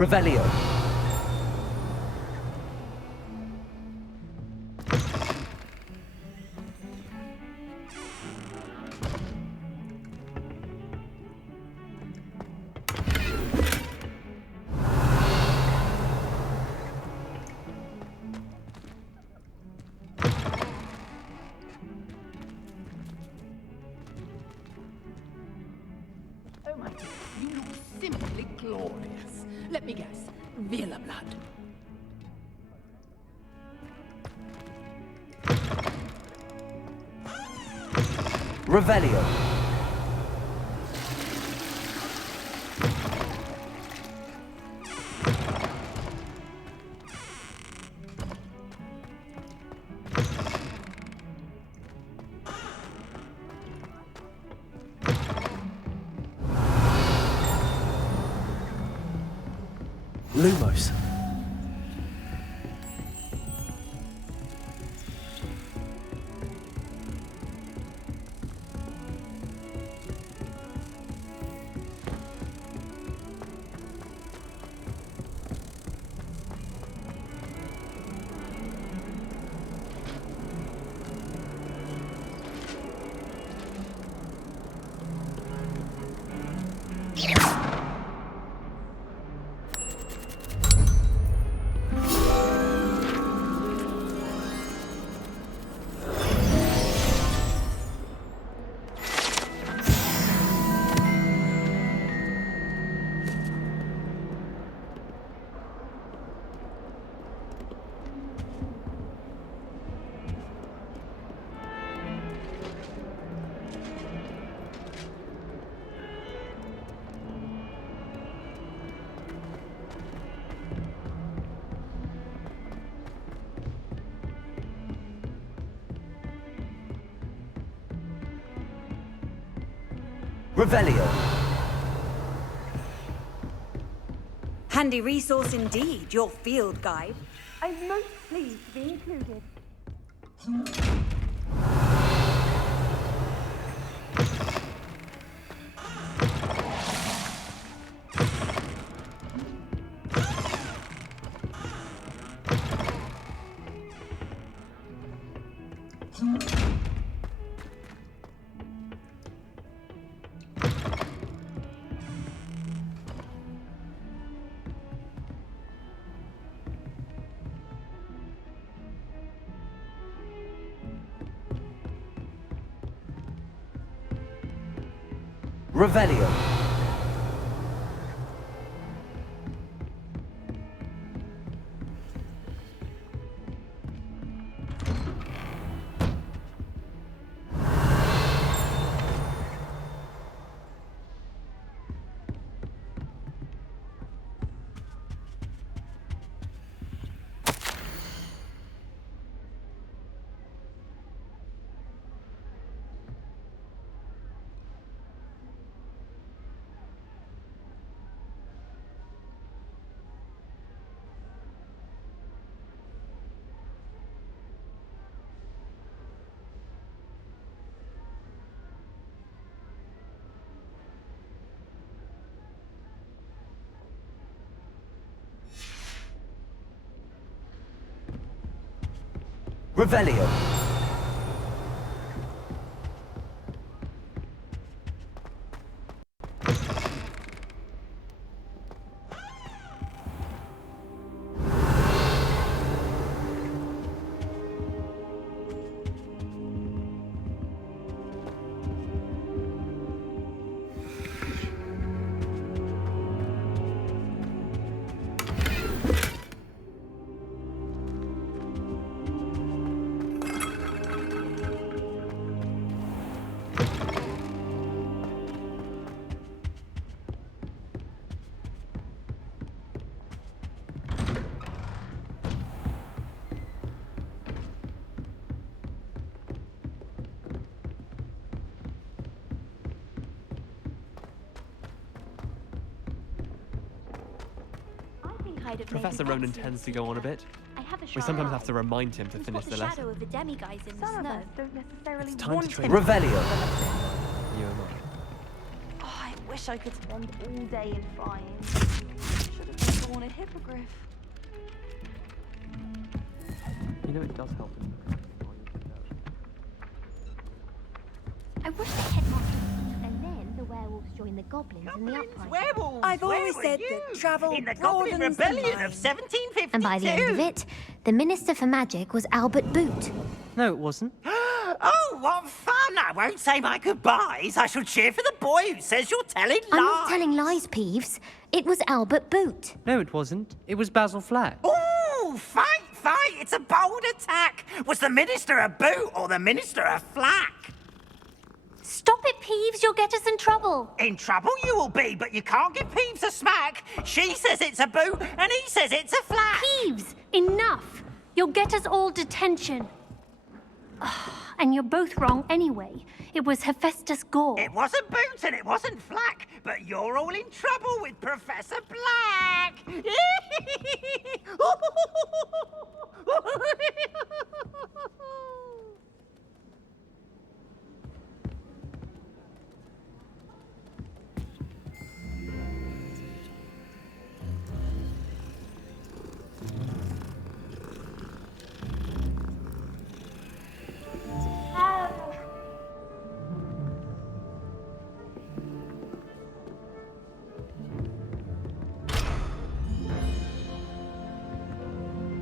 Revelio. Oh my dear, you look simply glorious. Let me guess, Villa blood. Revelio. Lumos. Revelio. Handy resource indeed, your field guide. I'm most pleased to be included. Revelio. Revelio. Professor Ronan tends to go on a bit. We sometimes have to remind him to finish the lesson. Of the demiguise in the snow. Don't necessarily It's time to train. Revelio. You and I. Oh, I wish I could spend all day in flying. Should have been born a hippogriff. You know it does help. I wish the headmaster would, and then the werewolves join the goblins in the uprising. Werewolves! I've always said that travel in the Goblin broadens Rebellion the of 1752. And by the end of it, the Minister for Magic was Albert Boot. No, it wasn't. Oh, what fun! I won't say my goodbyes. I shall cheer for the boy who says you're telling lies. I'm not telling lies, Peeves. It was Albert Boot. No, it wasn't. It was Basil Flack. Ooh, fight! It's a bold attack. Was the Minister a boot or the Minister a flack? Stop it, Peeves. You'll get us in trouble. In trouble you will be, but you can't give Peeves a smack. She says it's a boot, and he says it's a flack. Peeves, enough. You'll get us all detention. And you're both wrong anyway. It was Hephaestus Gore. It wasn't boot and it wasn't flack, but you're all in trouble with Professor Black.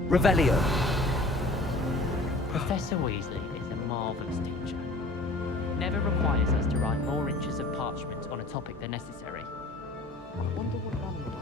Revelio. Professor Weasley is a marvellous teacher. Never requires us to write more inches of parchment on a topic than necessary. I wonder what animal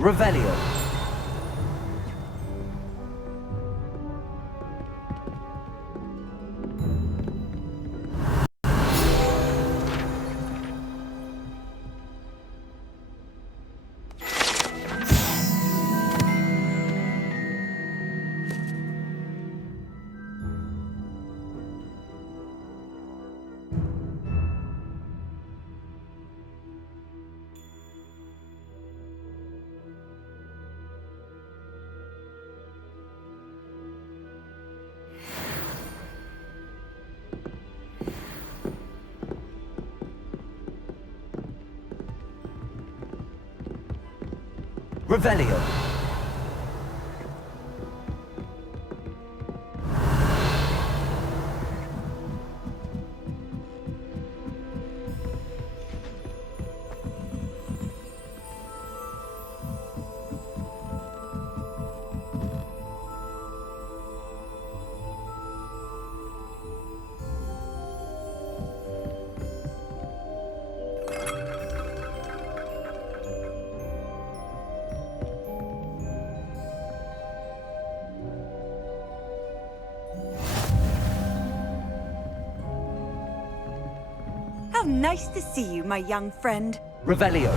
Revelio. Revelio. How nice to see you, my young friend. Revelio.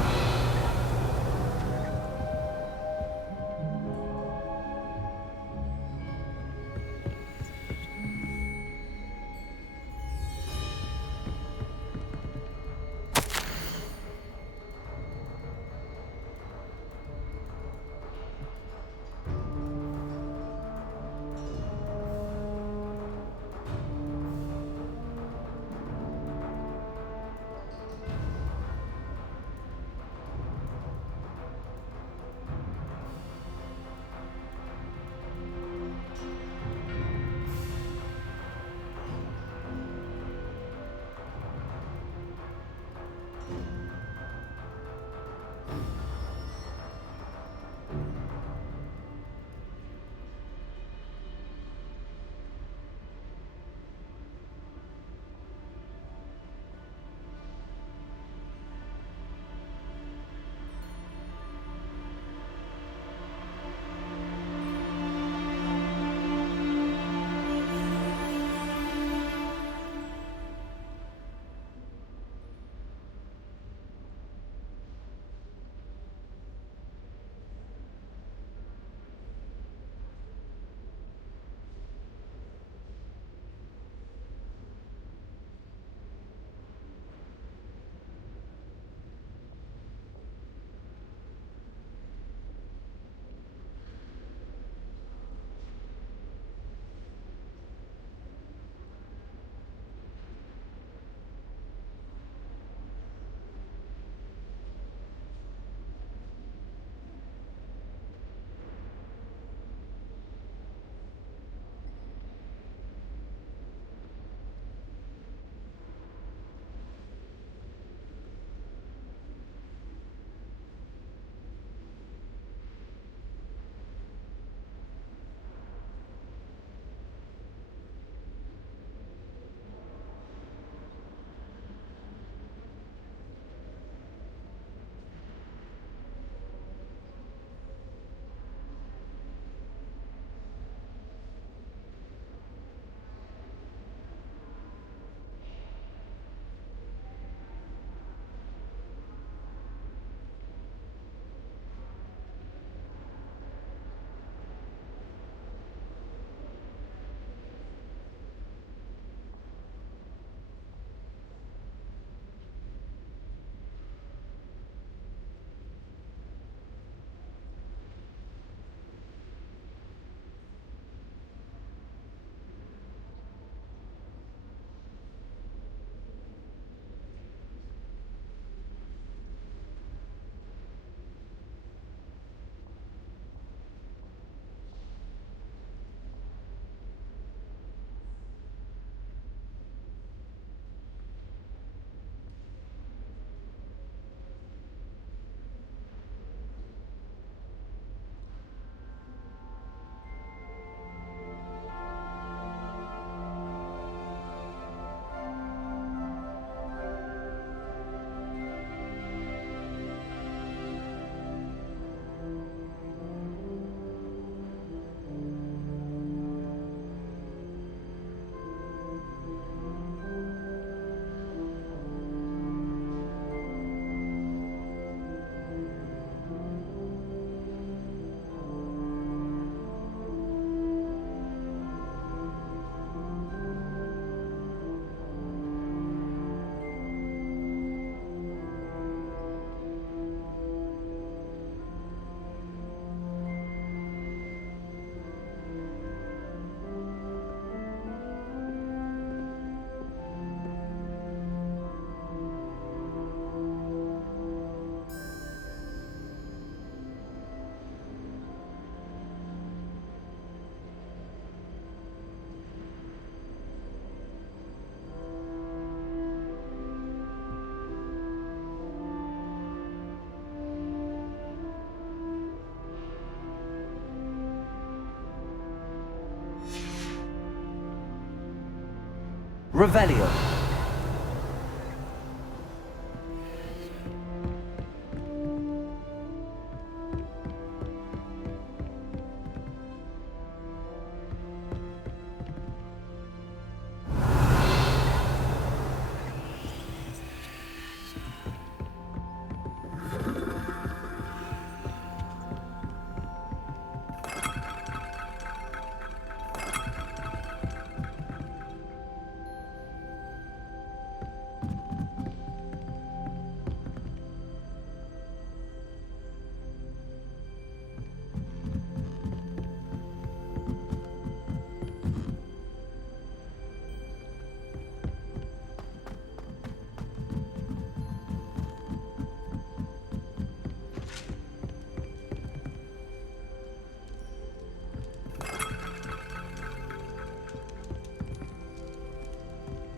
Revelio.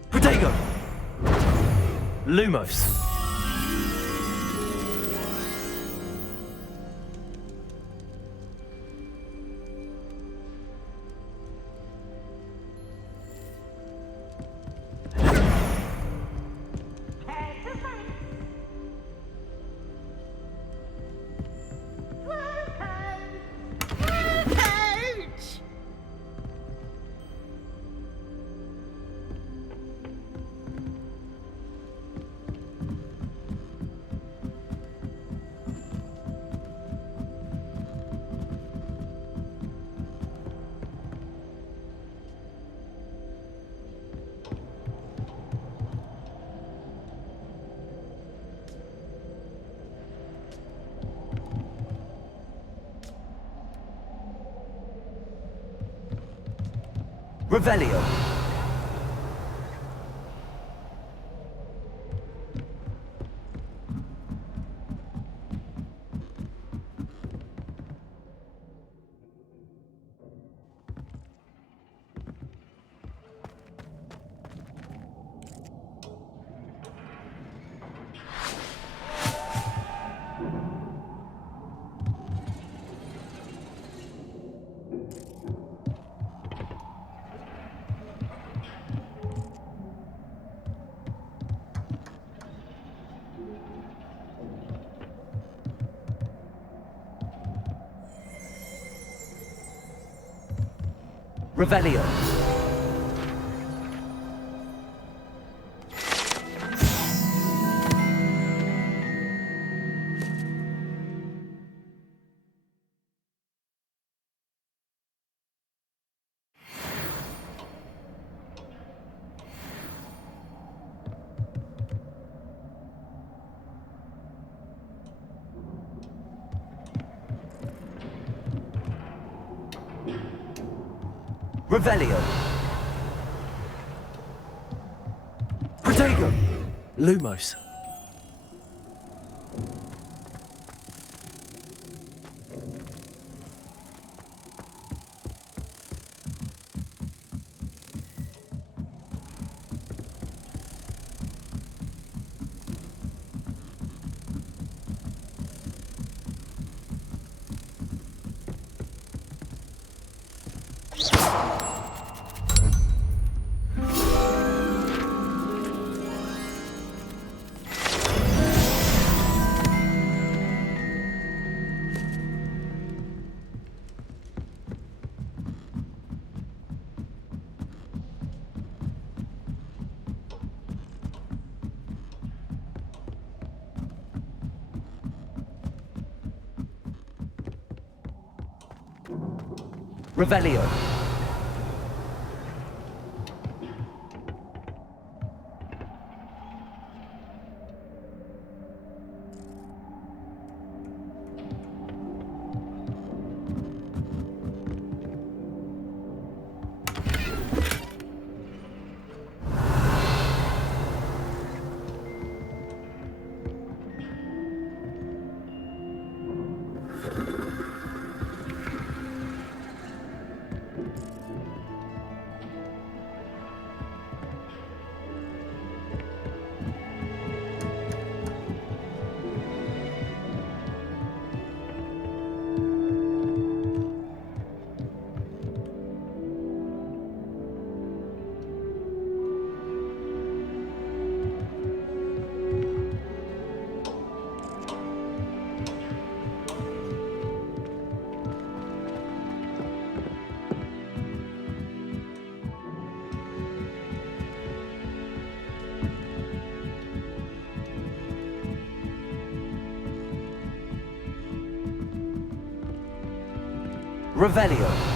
Protego! Lumos. Revelio. Revelio. Revelio. Protego! Lumos. Revelio. Revelio.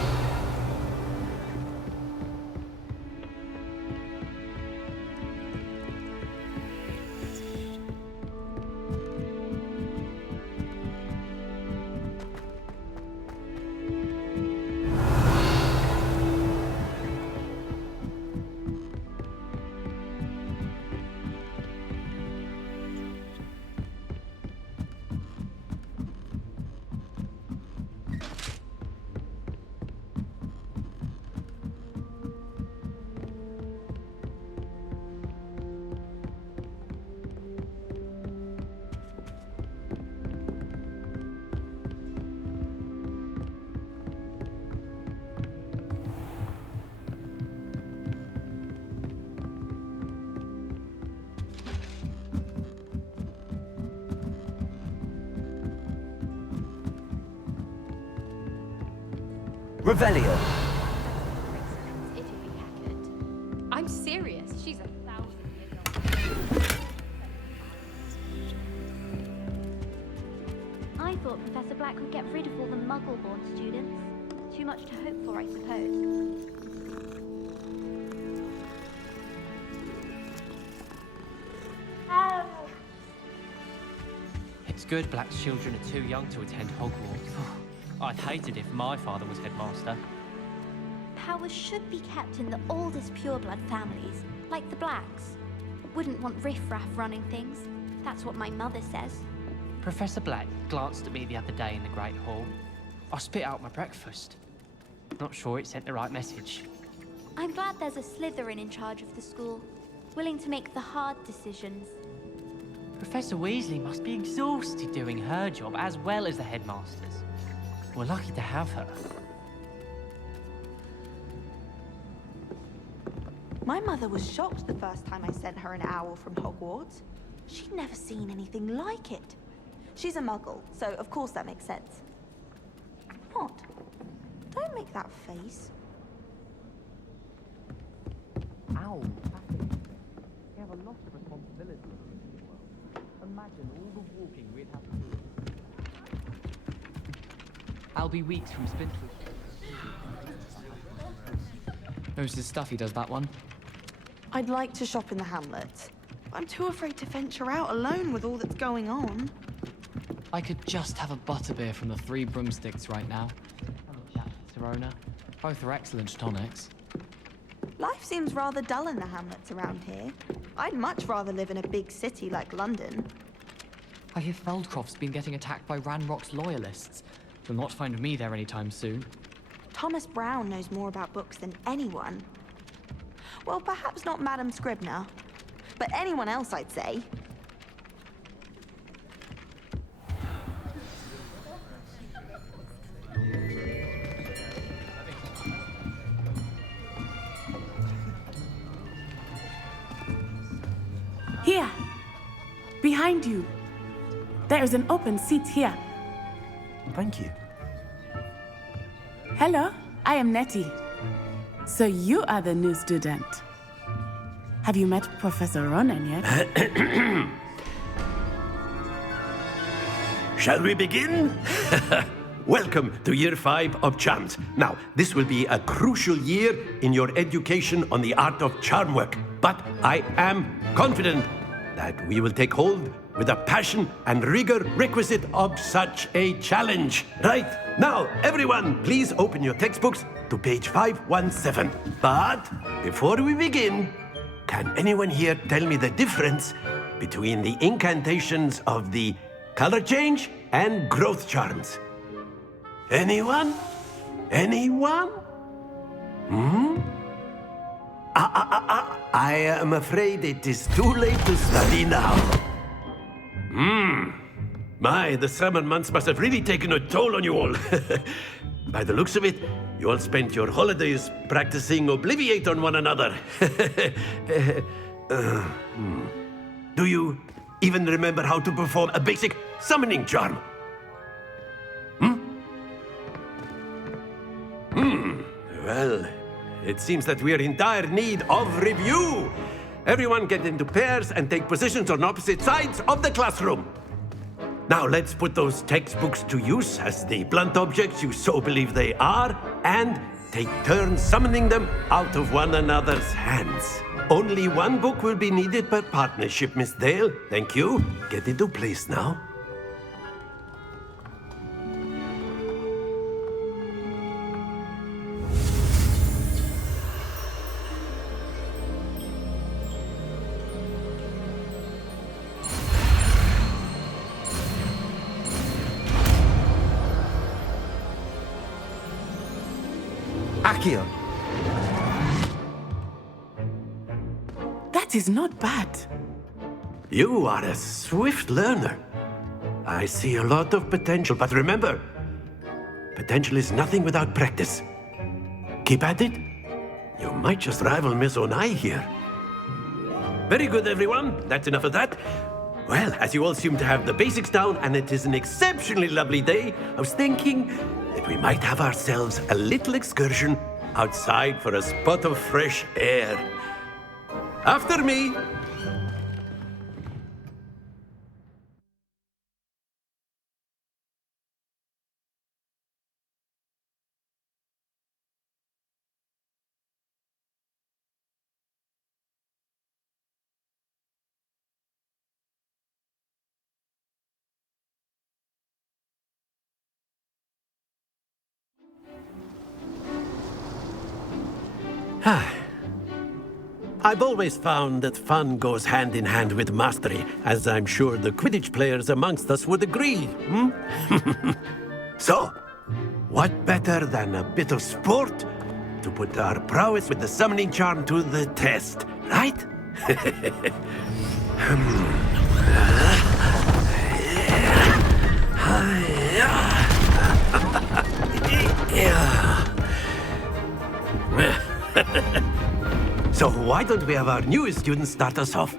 Revelio. I'm serious. She's 1,000 years old. I thought Professor Black would get rid of all the Muggle-born students. Too much to hope for, I suppose. It's good Black's children are too young to attend Hogwarts. I'd hate it if my father was headmaster. Powers should be kept in the oldest pureblood families, like the Blacks. Wouldn't want riffraff running things. That's what my mother says. Professor Black glanced at me the other day in the Great Hall. I spit out my breakfast. Not sure it sent the right message. I'm glad there's a Slytherin in charge of the school, willing to make the hard decisions. Professor Weasley must be exhausted doing her job as well as the headmaster's. We're lucky to have her. My mother was shocked the first time I sent her an owl from Hogwarts. She'd never seen anything like it. She's a Muggle, so of course that makes sense. What? Don't make that face. Ow, we have a lot of responsibility in the world. Imagine all the walking we'd have to do. I'll be weeks from Spindle. Knows his stuff, he does that one. I'd like to shop in the hamlet. I'm too afraid to venture out alone with all that's going on. I could just have a butterbeer from the Three Broomsticks right now. Serona. Both are excellent tonics. Life seems rather dull in the hamlets around here. I'd much rather live in a big city like London. I hear Feldcroft's been getting attacked by Ranrock's loyalists. You'll not find me there anytime soon. Thomas Brown knows more about books than anyone. Well, perhaps not Madam Scribner, but anyone else, I'd say. Here, behind you. There is an open seat here. Thank you. Hello, I am Nettie. So you are the new student. Have you met Professor Ronan yet? Shall we begin? Welcome to Year 5 of Charms. Now, this will be a crucial year in your education on the art of charm work. But I am confident that we will take hold with the passion and rigor requisite of such a challenge. Right, now, everyone, please open your textbooks to page 517. But before we begin, can anyone here tell me the difference between the incantations of the color change and growth charms? Anyone? Anyone? I am afraid it is too late to study now. My, the summer months must have really taken a toll on you all. By the looks of it, you all spent your holidays practicing Obliviate on one another. Do you even remember how to perform a basic summoning charm? Well, it seems that we are in dire need of review. Everyone get into pairs and take positions on opposite sides of the classroom. Now let's put those textbooks to use as the blunt objects you so believe they are, and take turns summoning them out of one another's hands. Only one book will be needed per partnership, Miss Dale. Thank you. Get into place now. Accio. That is not bad. You are a swift learner. I see a lot of potential, but remember, potential is nothing without practice. Keep at it. You might just rival Miss Onai here. Very good, everyone. That's enough of that. Well, as you all seem to have the basics down, and it is an exceptionally lovely day, I was thinking that we might have ourselves a little excursion outside for a spot of fresh air. After me. I've always found that fun goes hand in hand with mastery, as I'm sure the Quidditch players amongst us would agree. So, what better than a bit of sport to put our prowess with the summoning charm to the test, right? So why don't we have our newest student start us off?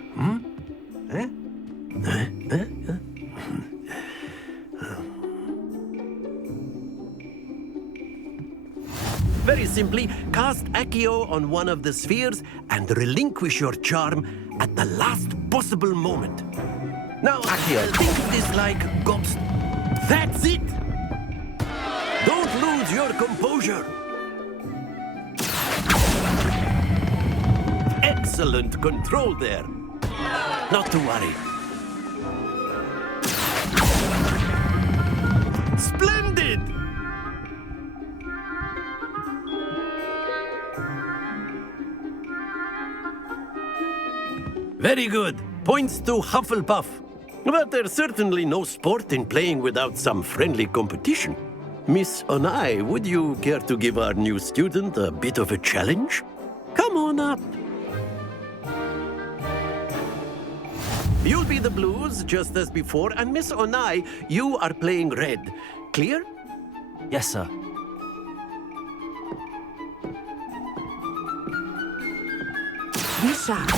Very simply, cast Accio on one of the spheres and relinquish your charm at the last possible moment. Now, Accio, think of this like ghost. That's it! Don't lose your composure. Excellent control there. Not to worry. Splendid! Very good. Points to Hufflepuff. But there's certainly no sport in playing without some friendly competition. Miss Onai, would you care to give our new student a bit of a challenge? Come on up. You'll be the blues, just as before, and Miss Onai, you are playing red. Clear? Yes, sir. Be sharp.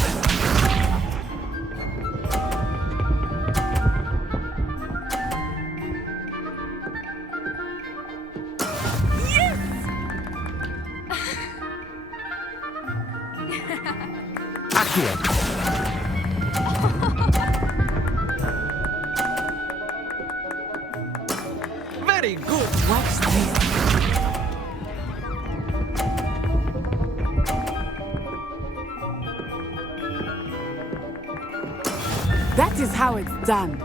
Accio. Very good. Watch this. That is how it's done.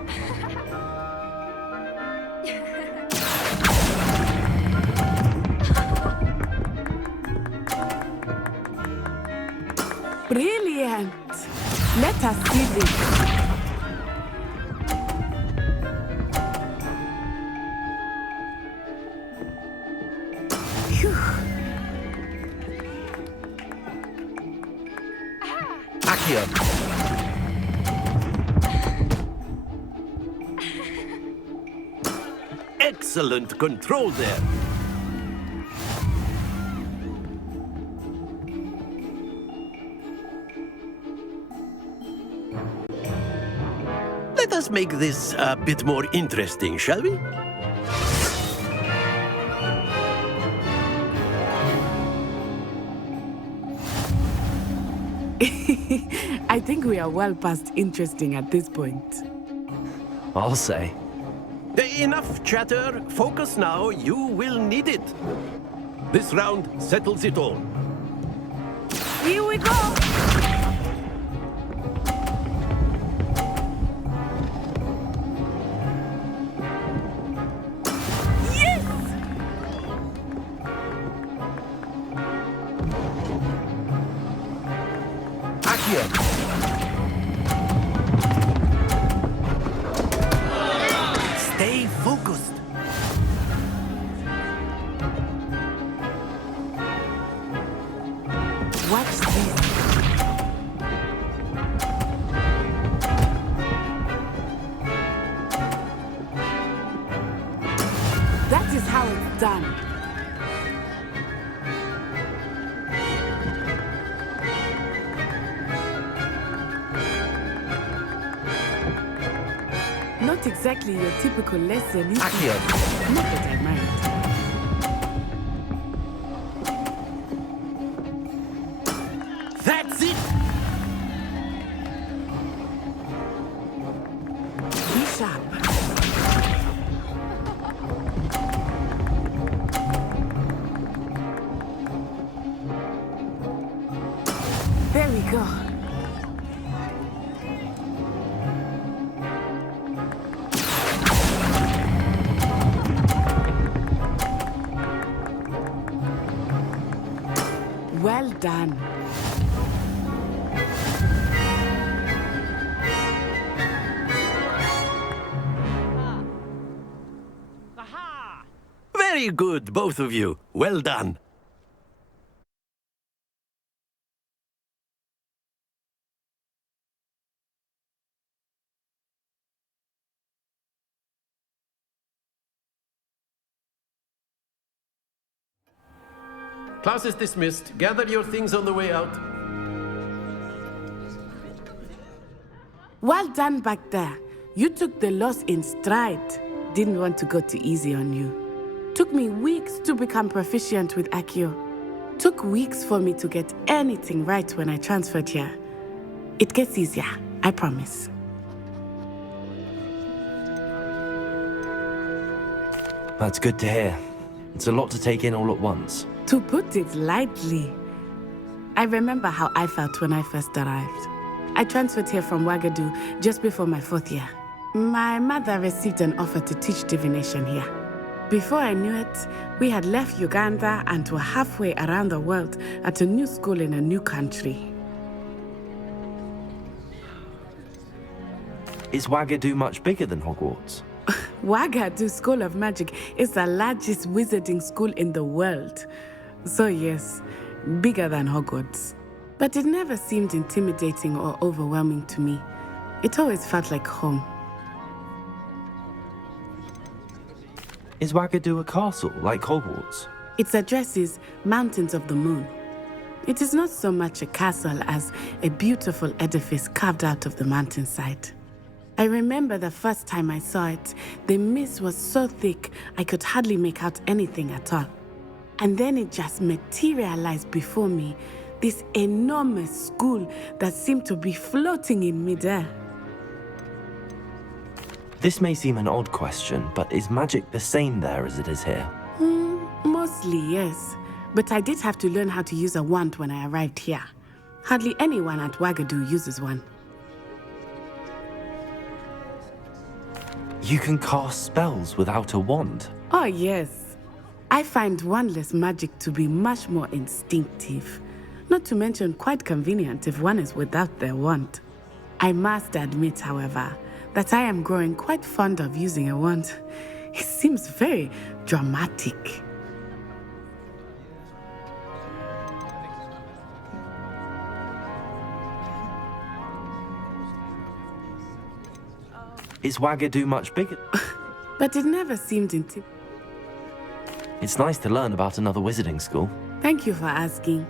Brilliant. Let us see this. Accio. Excellent control there. Let us make this a bit more interesting, shall we? I think we are well past interesting at this point. I'll say. Enough chatter. Focus now. You will need it. This round settles it all. Here we go! Yes! Accio! Stay focused. Watch this. That is how it's done. Not exactly your typical lesson, is it? Accio! Not that I mind. That's it. Be sharp. There we go. Well done. Very good, both of you. Well done. Class is dismissed. Gather your things on the way out. Well done back there. You took the loss in stride. Didn't want to go too easy on you. Took me weeks to become proficient with Accio. Took weeks for me to get anything right when I transferred here. It gets easier, I promise. That's good to hear. It's a lot to take in all at once. To put it lightly, I remember how I felt when I first arrived. I transferred here from Ouagadougou just before my 4th year. My mother received an offer to teach divination here. Before I knew it, we had left Uganda and were halfway around the world at a new school in a new country. Is Ouagadougou much bigger than Hogwarts? Ouagadougou School of Magic is the largest wizarding school in the world. So yes, bigger than Hogwarts. But it never seemed intimidating or overwhelming to me. It always felt like home. Is Ouagadougou a castle, like Hogwarts? Its address is Mountains of the Moon. It is not so much a castle as a beautiful edifice carved out of the mountainside. I remember the first time I saw it, the mist was so thick I could hardly make out anything at all. And then it just materialized before me, this enormous school that seemed to be floating in midair. This may seem an odd question, but is magic the same there as it is here? Mostly, yes. But I did have to learn how to use a wand when I arrived here. Hardly anyone at Ouagadougou uses one. You can cast spells without a wand? Oh, yes. I find wandless magic to be much more instinctive. Not to mention quite convenient if one is without their wand. I must admit, however, that I am growing quite fond of using a wand. It seems very dramatic. Is Ouagadougou much bigger? But it never seemed intimidating. It's nice to learn about another wizarding school. Thank you for asking.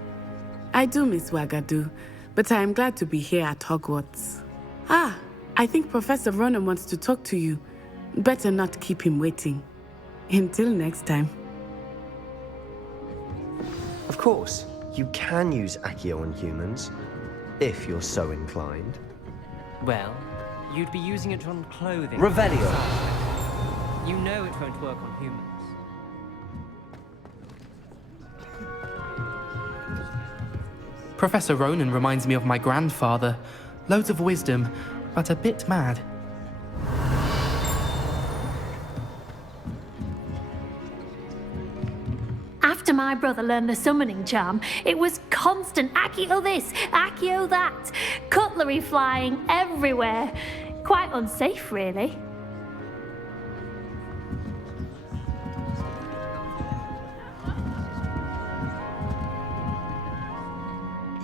I do miss Ouagadougou, but I am glad to be here at Hogwarts. Ah, I think Professor Ronan wants to talk to you. Better not keep him waiting. Until next time. Of course, you can use Accio on humans, if you're so inclined. Well, you'd be using it on clothing. Revelio. You know it won't work on humans. Professor Ronan reminds me of my grandfather. Loads of wisdom, but a bit mad. After my brother learned the summoning charm, it was constant Accio this, Accio that, cutlery flying everywhere. Quite unsafe, really.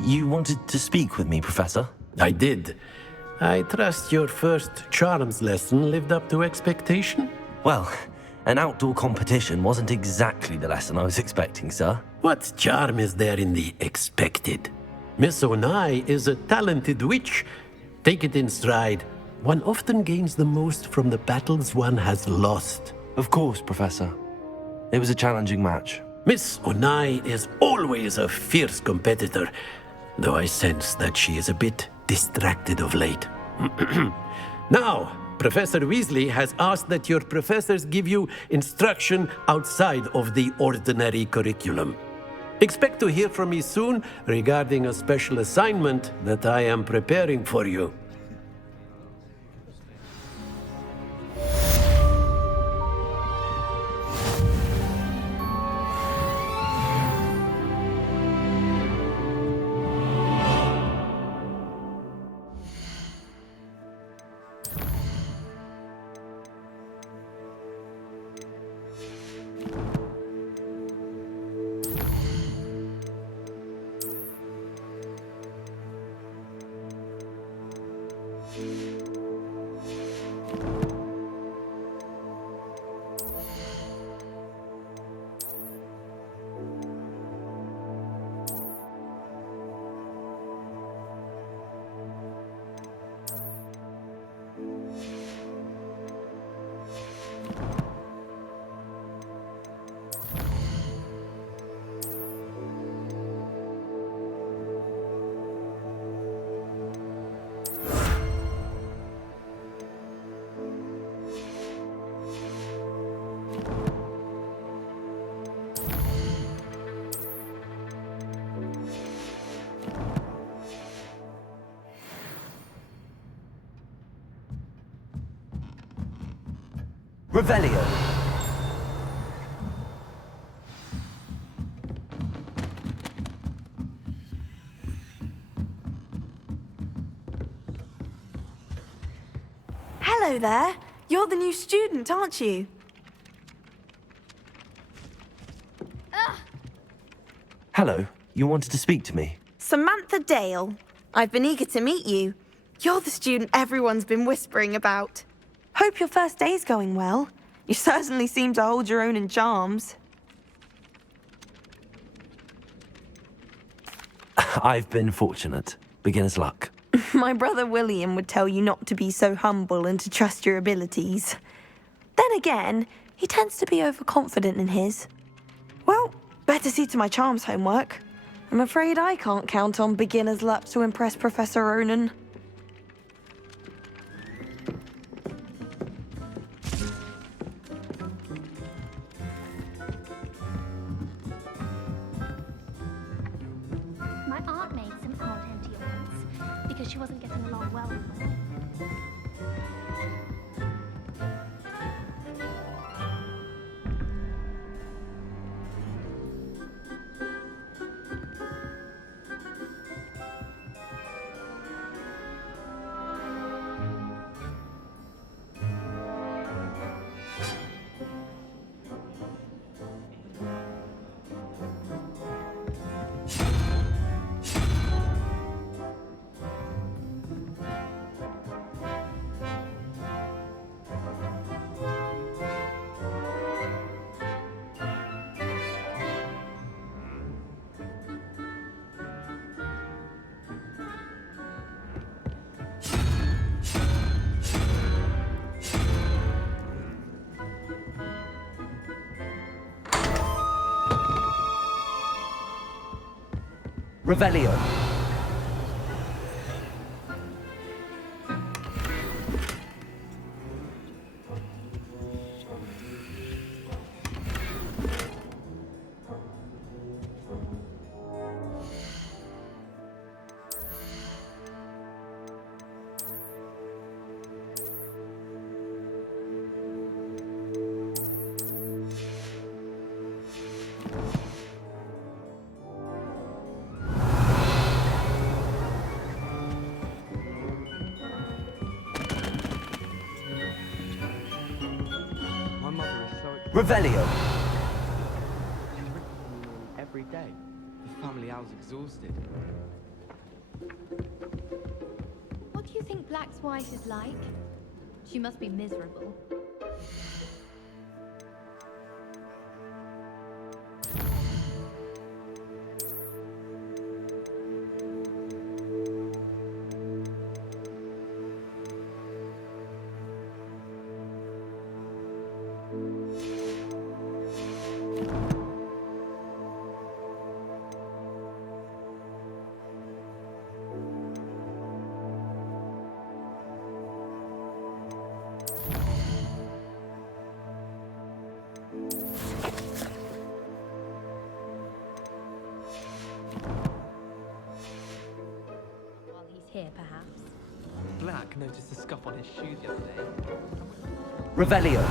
You wanted to speak with me, Professor? I did. I trust your first charms lesson lived up to expectation? Well, an outdoor competition wasn't exactly the lesson I was expecting, sir. What charm is there in the expected? Miss Onai is a talented witch. Take it in stride. One often gains the most from the battles one has lost. Of course, Professor. It was a challenging match. Miss Onai is always a fierce competitor, though I sense that she is a bit distracted of late. Now, Professor Weasley has asked that your professors give you instruction outside of the ordinary curriculum. Expect to hear from me soon regarding a special assignment that I am preparing for you. Revelio. Hello there. You're the new student, aren't you? Hello. You wanted to speak to me? Samantha Dale. I've been eager to meet you. You're the student everyone's been whispering about. Hope your first day's going well. You certainly seem to hold your own in charms. I've been fortunate. Beginner's luck. My brother William would tell you not to be so humble and to trust your abilities. Then again, he tends to be overconfident in his. Well, better see to my charms homework. I'm afraid I can't count on beginner's luck to impress Professor Ronan. My aunt made some odd empty once because she wasn't getting along well with them. Revelio. Revelio. Every day. The family owl's exhausted. What do you think Black's wife is like? She must be miserable. Here, perhaps. Black noticed a scuff on his shoe the other day. Revelio.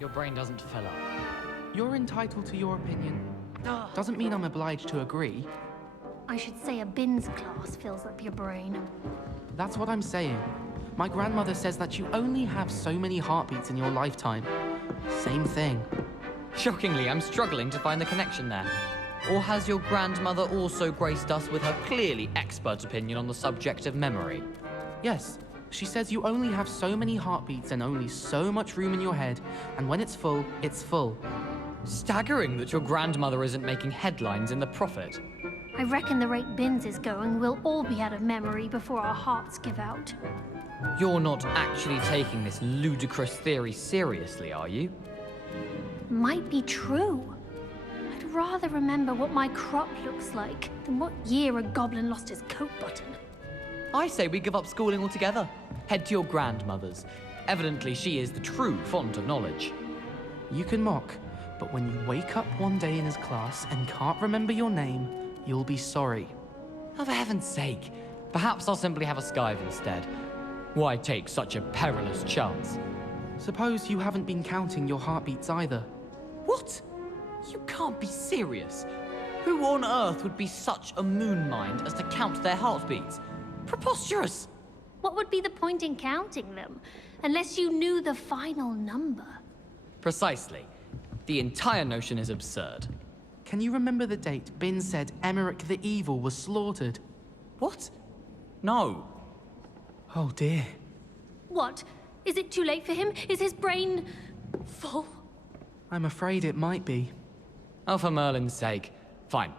Your brain doesn't fill up. You're entitled to your opinion. Doesn't mean I'm obliged to agree. I should say a bins class fills up your brain. That's what I'm saying. My grandmother says that you only have so many heartbeats in your lifetime. Same thing. Shockingly, I'm struggling to find the connection there. Or has your grandmother also graced us with her clearly expert opinion on the subject of memory? Yes. She says you only have so many heartbeats and only so much room in your head, and when it's full, it's full. Staggering that your grandmother isn't making headlines in the Prophet. I reckon the rate Bins is going, we'll all be out of memory before our hearts give out. You're not actually taking this ludicrous theory seriously, are you? Might be true. I'd rather remember what my crop looks like than what year a goblin lost his coat button. I say we give up schooling altogether. Head to your grandmother's. Evidently, she is the true font of knowledge. You can mock, but when you wake up one day in his class and can't remember your name, you'll be sorry. Oh, for heaven's sake. Perhaps I'll simply have a skive instead. Why take such a perilous chance? Suppose you haven't been counting your heartbeats either. What? You can't be serious. Who on earth would be such a moon mind as to count their heartbeats? Preposterous! What would be the point in counting them, unless you knew the final number? Precisely. The entire notion is absurd. Can you remember the date Bin said Emmerich the Evil was slaughtered? What? No. Oh dear. What? Is it too late for him? Is his brain full? I'm afraid it might be. Oh, for Merlin's sake. Fine.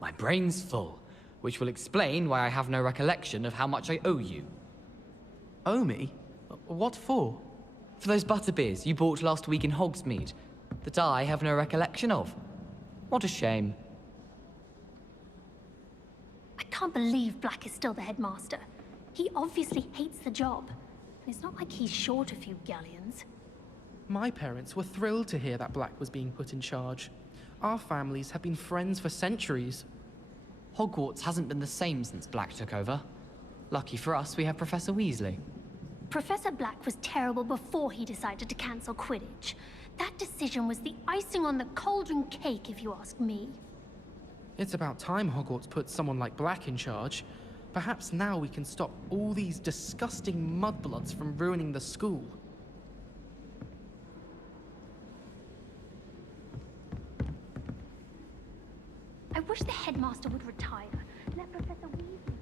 My brain's full. Which will explain why I have no recollection of how much I owe you. Owe me? What for? For those butterbeers you bought last week in Hogsmeade, that I have no recollection of. What a shame. I can't believe Black is still the headmaster. He obviously hates the job. And it's not like he's short a few galleons. My parents were thrilled to hear that Black was being put in charge. Our families have been friends for centuries. Hogwarts hasn't been the same since Black took over. Lucky for us, we have Professor Weasley. Professor Black was terrible before he decided to cancel Quidditch. That decision was the icing on the cauldron cake, if you ask me. It's about time Hogwarts put someone like Black in charge. Perhaps now we can stop all these disgusting mudbloods from ruining the school. I wish the headmaster would retire. Let Professor Weasley...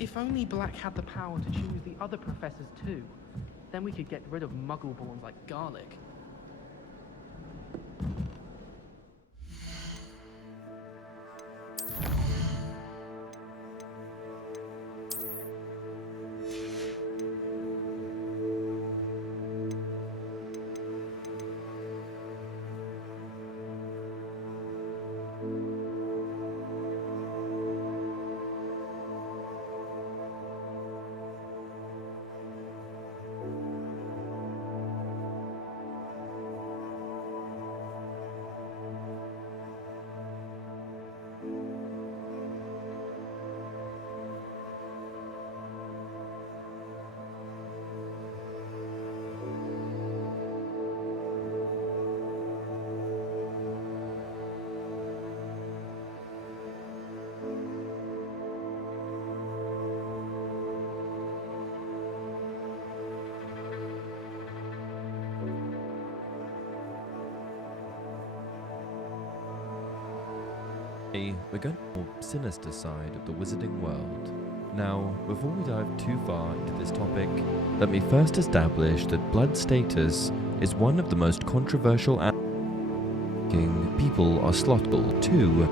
If only Black had the power to choose the other professors too, then we could get rid of muggle-borns like Garlic. We're going to the more sinister side of the wizarding world. Now, before we dive too far into this topic, let me first establish that blood status is one of the most controversial people are slothful too.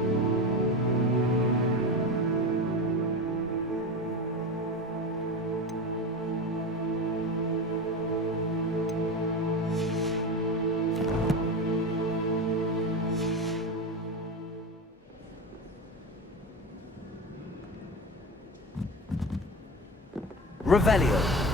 Revelio.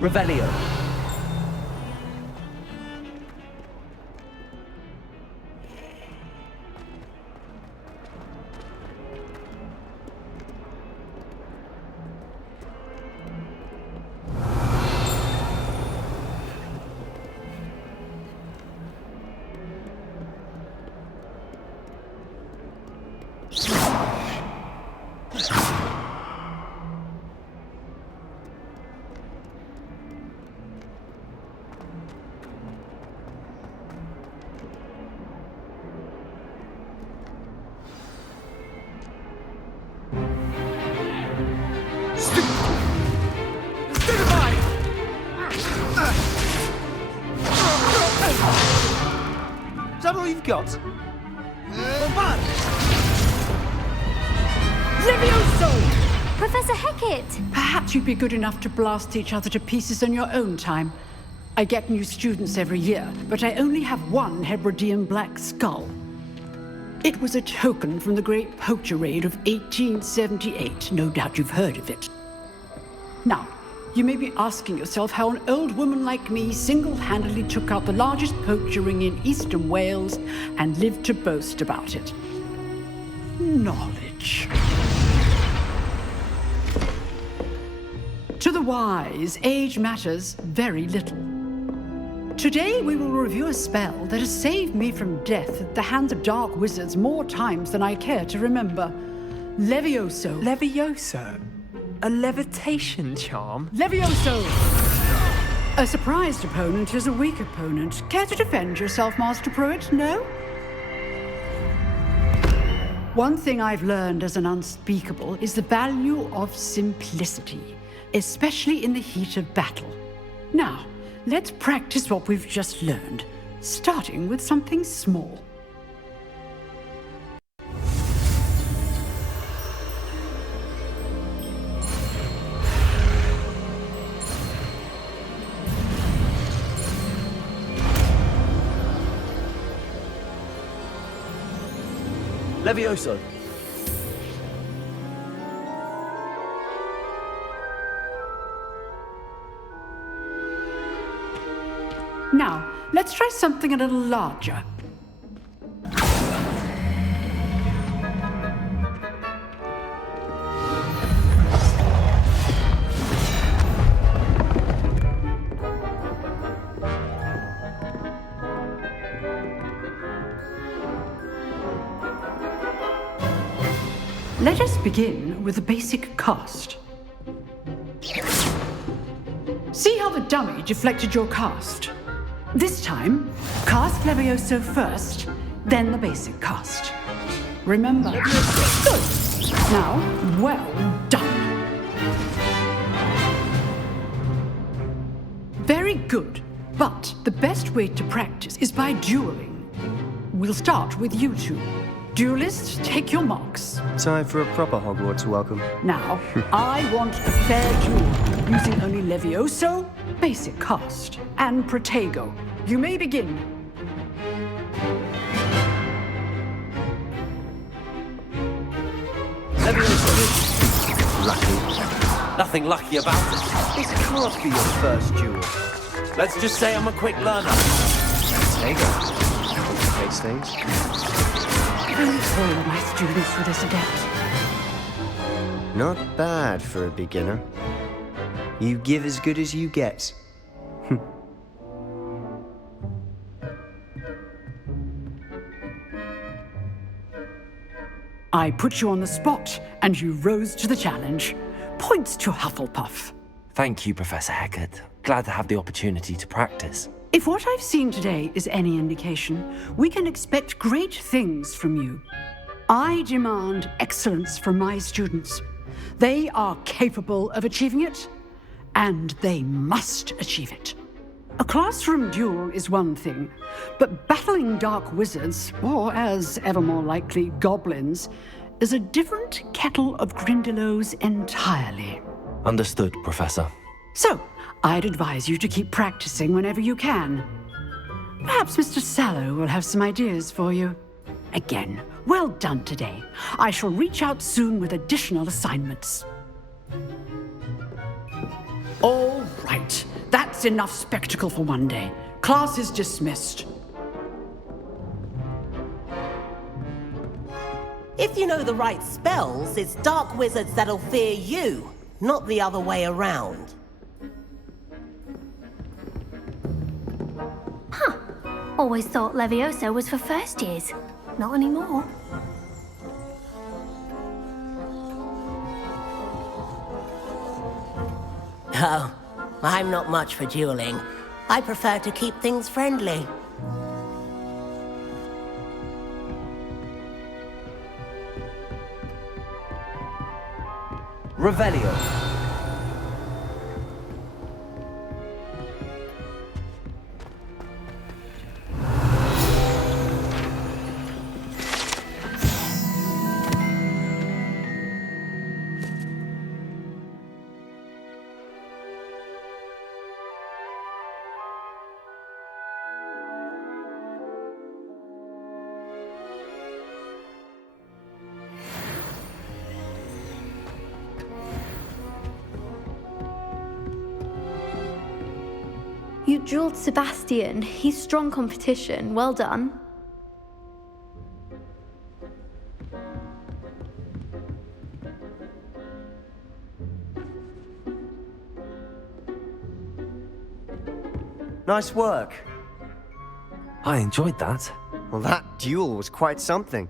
Revelio. Is that all you've got? Levioso! Professor Hecat! Perhaps you'd be good enough to blast each other to pieces in your own time. I get new students every year, but I only have one Hebridean black skull. It was a token from the Great Poacher Raid of 1878. No doubt you've heard of it. Now, you may be asking yourself how an old woman like me single-handedly took out the largest poacher ring in eastern Wales and lived to boast about it. Knowledge. To the wise, age matters very little. Today we will review a spell that has saved me from death at the hands of dark wizards more times than I care to remember. Levioso. Levioso? A levitation charm? Levioso! A surprised opponent is a weak opponent. Care to defend yourself, Master Pruitt? No? One thing I've learned as an unspeakable is the value of simplicity, especially in the heat of battle. Now, let's practice what we've just learned, starting with something small. Levioso. Now, let's try something a little larger. Let us begin with the basic cast. See how the dummy deflected your cast? This time, cast Levioso first, then the basic cast. Remember. Good. Now, well done. Very good. But the best way to practice is by dueling. We'll start with you two. Duelists, take your marks. Time for a proper Hogwarts welcome. Now, I want a fair duel, using only Levioso, basic cast, and Protego. You may begin. Levioso. Lucky. Nothing lucky about it. This can't be your first duel. Let's just say I'm a quick learner. Protego. Complicates things. All of my students were this adept. Not bad for a beginner. You give as good as you get. I put you on the spot, and you rose to the challenge. Points to Hufflepuff. Thank you, Professor Heckert. Glad to have the opportunity to practice. If what I've seen today is any indication, we can expect great things from you. I demand excellence from my students. They are capable of achieving it, and they must achieve it. A classroom duel is one thing, but battling dark wizards, or as ever more likely, goblins, is a different kettle of Grindylows entirely. Understood, Professor. So, I'd advise you to keep practicing whenever you can. Perhaps Mr. Sallow will have some ideas for you. Again, well done today. I shall reach out soon with additional assignments. All right. That's enough spectacle for one day. Class is dismissed. If you know the right spells, it's dark wizards that'll fear you, not the other way around. Huh. Always thought Levioso was for first years. Not anymore. Oh, I'm not much for dueling. I prefer to keep things friendly. Revelio. You dueled Sebastian. He's strong competition. Well done. Nice work. I enjoyed that. Well, that duel was quite something.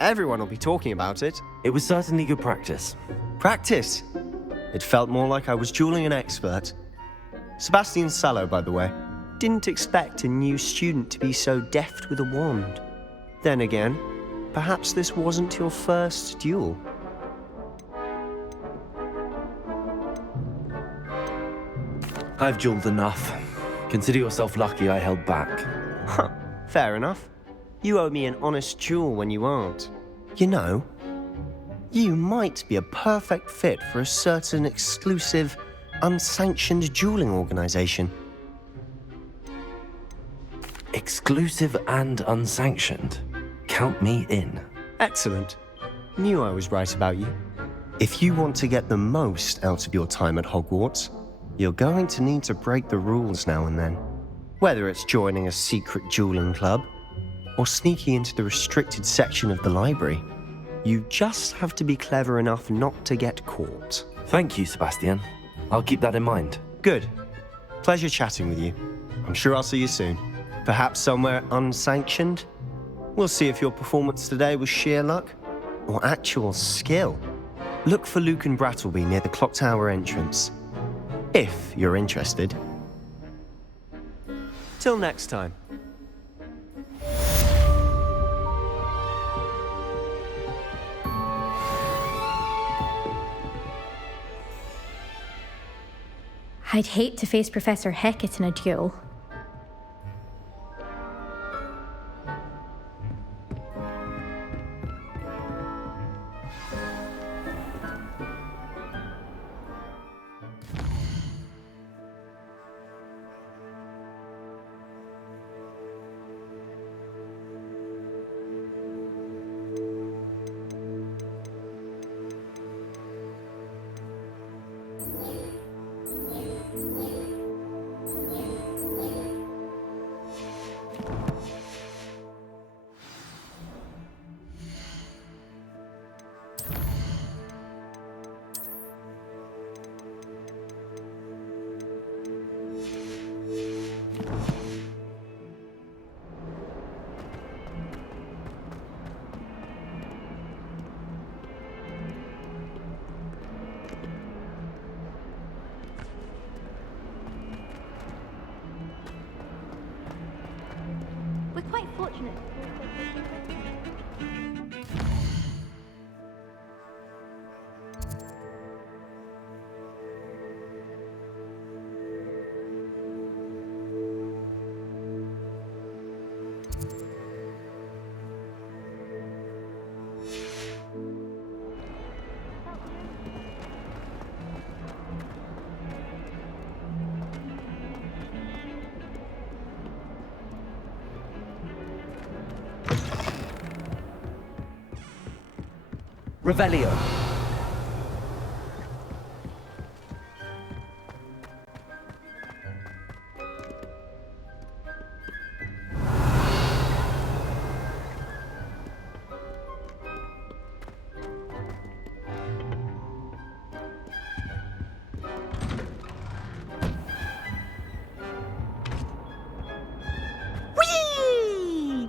Everyone will be talking about it. It was certainly good practice. Practice? It felt more like I was dueling an expert. Sebastian Sallow, by the way. Didn't expect a new student to be so deft with a wand. Then again, perhaps this wasn't your first duel. I've dueled enough. Consider yourself lucky I held back. Huh, fair enough. You owe me an honest duel when you aren't. You know, you might be a perfect fit for a certain exclusive, unsanctioned dueling organization. Exclusive and unsanctioned. Count me in. Excellent. Knew I was right about you. If you want to get the most out of your time at Hogwarts, you're going to need to break the rules now and then. Whether it's joining a secret dueling club, or sneaking into the restricted section of the library, you just have to be clever enough not to get caught. Thank you, Sebastian. I'll keep that in mind. Good. Pleasure chatting with you. I'm sure I'll see you soon. Perhaps somewhere unsanctioned? We'll see if your performance today was sheer luck, or actual skill, look for Luke and Brattleby near the clock tower entrance. If you're interested. Till next time. I'd hate to face Professor Hecat in a duel. We're quite fortunate. Revelio. Whee!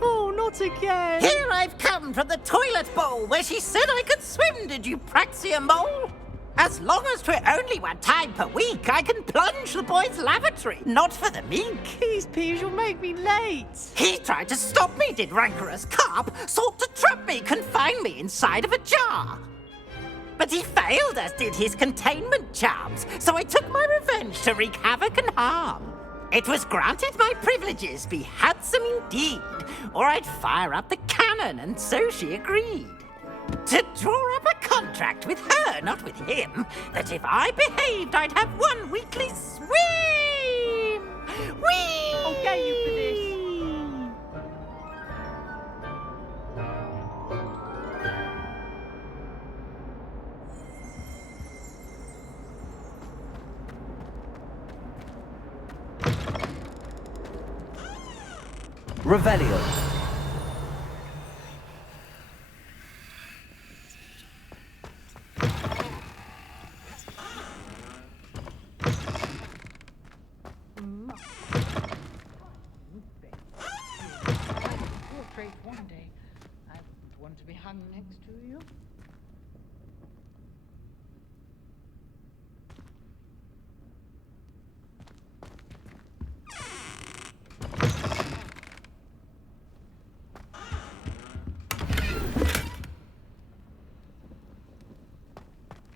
Oh, not again! Here I've come from the toilet bowl where she said I could swim, did you praxia mole? As long as 'twere only 1 time per week, I can plunge the boy's lavatory, not for the meek. Please, Peeves, you'll make me late. He tried to stop me, did rancorous carp, sought to trap me, confine me inside of a jar. But he failed, as did his containment charms, so I took my revenge to wreak havoc and harm. It was granted my privileges be handsome indeed, or I'd fire up the cannon, and so she agreed. To draw up a contract with her, not with him, that if I behaved, I'd have 1 weekly swim! Whee! I'll get you for this. Revelio. Portrait one day. I want to be hung next to you.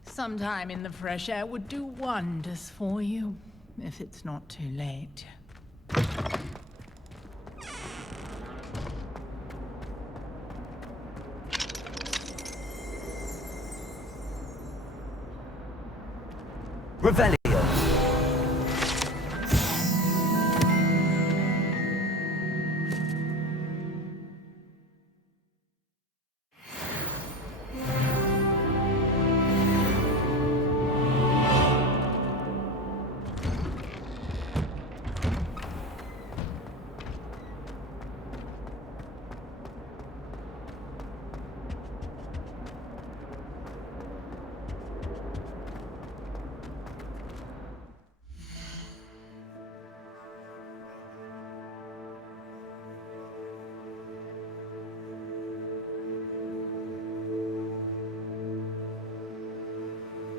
Sometime in the fresh air would do wonders for you, if it's not too late. Revelio.